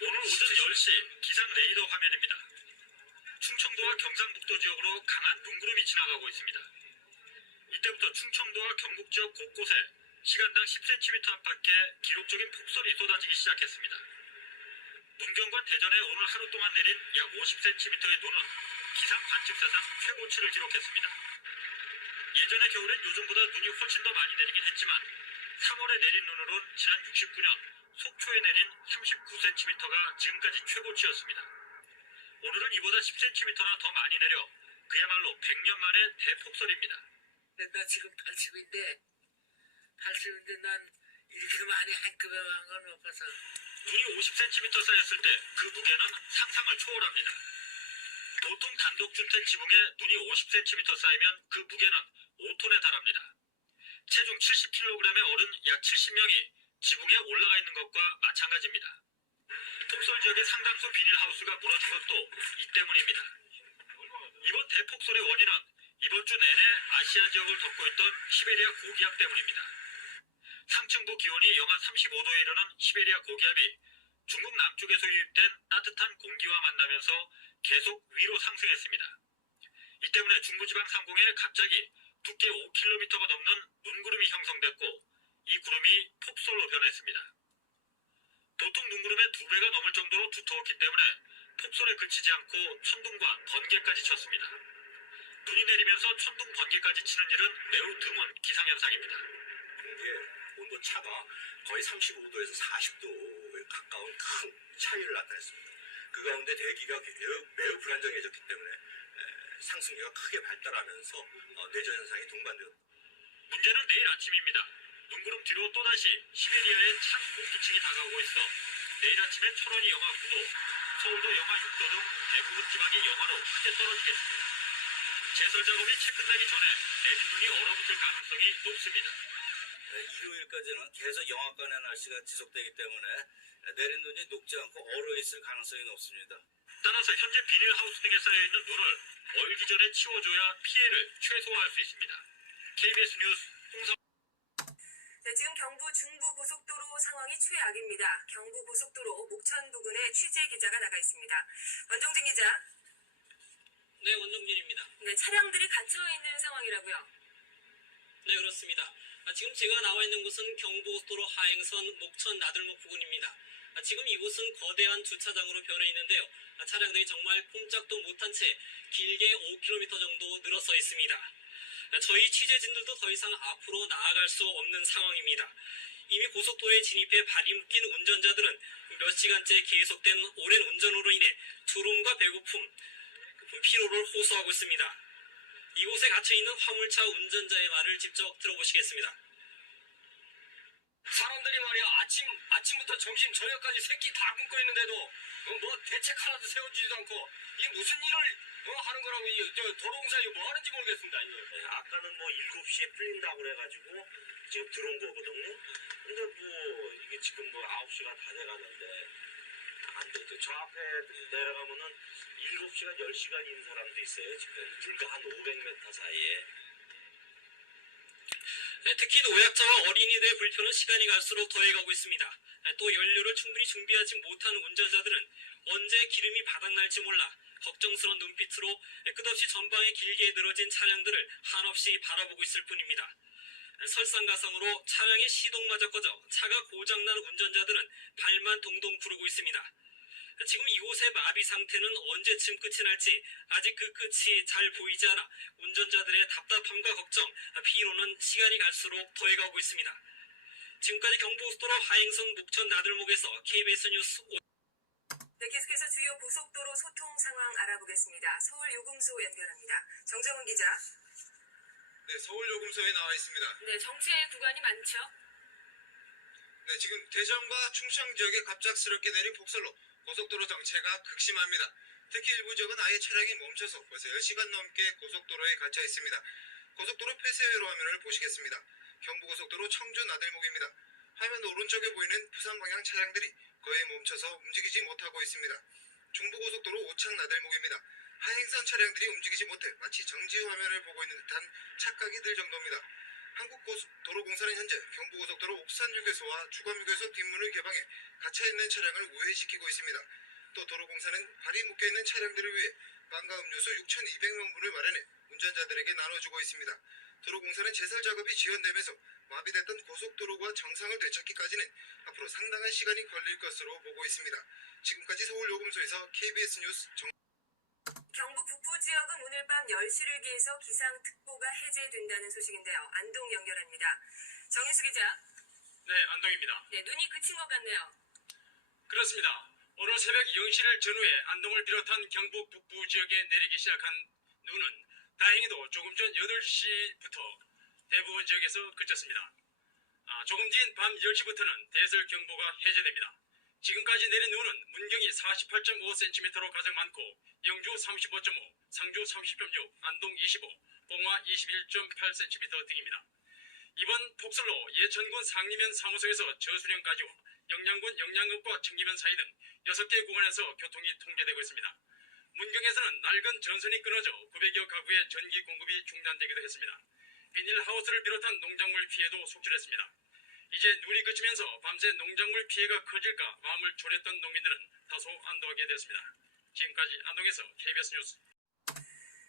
오늘 오전 10시 기상 레이더 화면입니다. 충청도와 경상북도 지역으로 강한 눈구름이 지나가고 있습니다. 이때부터 충청도와 경북 지역 곳곳에 시간당 10cm 안팎의 기록적인 폭설이 쏟아지기 시작했습니다. 문경과 대전에 오늘 하루 동안 내린 약 50cm의 눈은 기상 관측사상 최고치를 기록했습니다. 예전의 겨울엔 요즘보다 눈이 훨씬 더 많이 내리긴 했지만 3월에 내린 눈으론 지난 69년 속초에 내린 39cm가 지금까지 최고치였습니다. 오늘은 이보다 10cm나 더 많이 내려 그야말로 100년 만의 대폭설입니다. 나 지금 80인데 난 이렇게 많이 한꺼번에 한 건 못 봐서. 눈이 50cm 쌓였을 때 그 무게는 상상을 초월합니다. 보통 단독주택 지붕에 눈이 50cm 쌓이면 그 무게는 5톤에 달합니다. 체중 70kg의 어른 약 70명이 지붕에 올라가 있는 것과 마찬가지입니다. 폭설 지역의 상당수 비닐하우스가 무너진 것도 이 때문입니다. 이번 대폭설의 원인은 이번 주 내내 아시아 지역을 덮고 있던 시베리아 고기압 때문입니다. 상층부 기온이 영하 35도에 이르는 시베리아 고기압이 중국 남쪽에서 유입된 따뜻한 공기와 만나면서 계속 위로 상승했습니다. 이 때문에 중부지방 상공에 갑자기 두께 5km가 넘는 눈구름이 형성됐고 이 구름이 폭설로 변했습니다. 보통 눈구름의 2배가 넘을 정도로 두터웠기 때문에 폭설에 그치지 않고 천둥과 번개까지 쳤습니다. 눈이 내리면서 천둥 번개까지 치는 일은 매우 드문 기상현상입니다. 온도 차가 거의 35도에서 40도에 가까운 큰 차이를 나타냈습니다. 그 가운데 대기가 매우 불안정해졌기 때문에 상승기가 크게 발달하면서 내전 현상이 동반되었습니다. 문제는 내일 아침입니다. 눈구름 뒤로 또다시 시베리아의 찬 공기층이 다가오고 있어 내일 아침엔 철원이 영하 9도, 서울도 영하 6도 등 대부분 지방이 영하로 크게 떨어지겠습니다. 제설 작업이 채 끝나기 전에 내린 눈이 얼어붙을 가능성이 높습니다. 일요일까지는 계속 영하권의 날씨가 지속되기 때문에 내린 눈이 녹지 않고 얼어있을 가능성이 높습니다. 따라서 현재 비닐하우스 등에 쌓여있는 눈을 얼기 전에 치워줘야 피해를 최소화할 수 있습니다. KBS 뉴스 홍성. 네, 지금 경부 중부고속도로 상황이 최악입니다. 경부고속도로 목천 부근에 취재 기자가 나가 있습니다. 원종진 기자. 네, 원종진입니다. 네, 차량들이 갇혀있는 상황이라고요? 네, 그렇습니다. 지금 제가 나와 있는 곳은 경부고속도로 하행선 목천 나들목 부근입니다. 지금 이곳은 거대한 주차장으로 변해 있는데요. 차량들이 정말 꼼짝도 못한 채 길게 5km 정도 늘어서 있습니다. 저희 취재진들도 더 이상 앞으로 나아갈 수 없는 상황입니다. 이미 고속도로에 진입해 발이 묶인 운전자들은 몇 시간째 계속된 오랜 운전으로 인해 졸음과 배고픔, 피로를 호소하고 있습니다. 이곳에 갇혀있는 화물차 운전자의 말을 직접 들어보시겠습니다. 사람들이 말이야 아침부터 점심 저녁까지 새끼 다 굶고 있는데도 뭐 대책 하나도 세워지지도 않고 이게 무슨 일을 하는 거라고 도로공사 뭐 하는지 모르겠습니다. 네, 아까는 뭐 7시에 풀린다고 그래가지고 지금 들어온 거거든요. 근데 뭐 이게 지금 뭐 9시가 다 돼가는데 안 되죠. 저 앞에 내려가면은 7시간 10시간인 사람도 있어요. 지금 불과 한 500m 사이에. 특히 노약자와 어린이들의 불편은 시간이 갈수록 더해가고 있습니다. 또 연료를 충분히 준비하지 못한 운전자들은 언제 기름이 바닥날지 몰라 걱정스러운 눈빛으로 끝없이 전방에 길게 늘어진 차량들을 한없이 바라보고 있을 뿐입니다. 설상가상으로 차량의 시동마저 꺼져 차가 고장난 운전자들은 발만 동동 구르고 있습니다. 지금 이곳의 마비 상태는 언제쯤 끝이 날지 아직 그 끝이 잘 보이지 않아 운전자들의 답답함과 걱정, 피로는 시간이 갈수록 더해가고 있습니다. 지금까지 경부고속도로 하행선 목천 나들목에서 KBS 뉴스 네, 계속해서 주요 고속도로 소통 상황 알아보겠습니다. 서울 요금소 연결합니다. 정정은 기자. 네, 서울 요금소에 나와 있습니다. 네, 정체 구간이 많죠? 네, 지금 대전과 충청 지역에 갑작스럽게 내린 폭설로 고속도로 정체가 극심합니다. 특히 일부 지역은 아예 차량이 멈춰서 벌써 10시간 넘게 고속도로에 갇혀 있습니다. 고속도로 폐쇄회로 화면을 보시겠습니다. 경부고속도로 청주 나들목입니다. 화면 오른쪽에 보이는 부산 방향 차량들이 거의 멈춰서 움직이지 못하고 있습니다. 중부고속도로 오창 나들목입니다. 하행선 차량들이 움직이지 못해 마치 정지 화면을 보고 있는 듯한 착각이 들 정도입니다. 한국도로공사는 현재 경부고속도로 옥산휴게소와 주검휴게소 뒷문을 개방해 갇혀있는 차량을 우회시키고 있습니다. 또 도로공사는 발이 묶여있는 차량들을 위해 빵과 음료수 6,200명분을 마련해 운전자들에게 나눠주고 있습니다. 도로공사는 제설 작업이 지연되면서 마비됐던 고속도로가 정상을 되찾기까지는 앞으로 상당한 시간이 걸릴 것으로 보고 있습니다. 지금까지 서울요금소에서 KBS 뉴스 경북 북부 지역은 오늘 밤 10시를 기해서 기상특보가 해제된다는 소식인데요. 안동 연결합니다. 정혜수 기자. 네, 안동입니다. 네, 눈이 그친 것 같네요. 그렇습니다. 오늘 새벽 0시를 전후에 안동을 비롯한 경북 북부 지역에 내리기 시작한 눈은 다행히도 조금 전 8시부터 대부분 지역에서 그쳤습니다. 조금 뒤인 밤 10시부터는 대설경보가 해제됩니다. 지금까지 내린 눈은 문경이 48.5cm로 가장 많고 영주 35.5, 상주 30.6, 안동 25, 봉화 21.8cm 등입니다. 이번 폭설로 예천군 상리면 사무소에서 저수령까지와 영양군 영양읍과 청기면 사이 등 6개 구간에서 교통이 통제되고 있습니다. 문경에서는 낡은 전선이 끊어져 900여 가구의 전기 공급이 중단되기도 했습니다. 비닐하우스를 비롯한 농작물 피해도 속출했습니다. 이제 눈이 그치면서 밤새 농작물 피해가 커질까 마음을 졸였던 농민들은 다소 안도하게 되었습니다. 지금까지 안동에서 KBS 뉴스.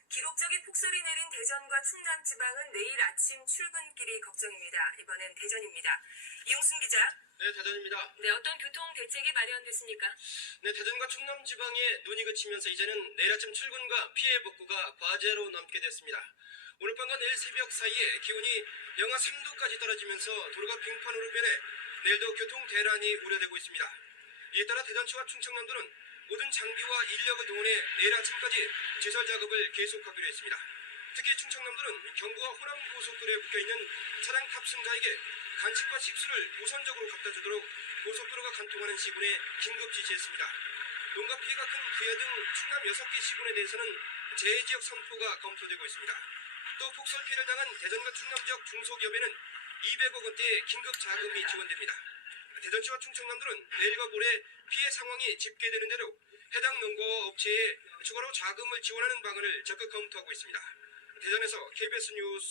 기록적인 폭설이 내린 대전과 충남 지방은 내일 아침 출근길이 걱정입니다. 이번엔 대전입니다. 이용순 기자. 네, 대전입니다. 네, 어떤 교통 대책이 마련됐습니까? 네, 대전과 충남 지방에 눈이 그치면서 이제는 내일 아침 출근과 피해 복구가 과제로 남게 됐습니다. 오늘 밤과 내일 새벽 사이에 기온이 영하 3도까지 떨어지면서 도로가 빙판으로 변해 내일도 교통 대란이 우려되고 있습니다. 이에 따라 대전시와 충청남도는 모든 장비와 인력을 동원해 내일 아침까지 제설 작업을 계속하기로 했습니다. 특히 충청남도는 경부와 호남 고속도로에 묶여있는 차량 탑승자에게 간식과 식수를 우선적으로 갖다 주도록 고속도로가 관통하는 시군에 긴급 지시했습니다. 농가 피해가 큰 부야 등 충남 6개 시군에 대해서는 재해지역 선포가 검토되고 있습니다. 또 폭설 피해를 당한 대전과 충남 지역 중소기업에는 200억 원대의 긴급 자금이 지원됩니다. 대전시와 충청남도는 내일과 모레 피해 상황이 집계되는 대로 해당 농가와 업체에 추가로 자금을 지원하는 방안을 적극 검토하고 있습니다. 대전에서 KBS 뉴스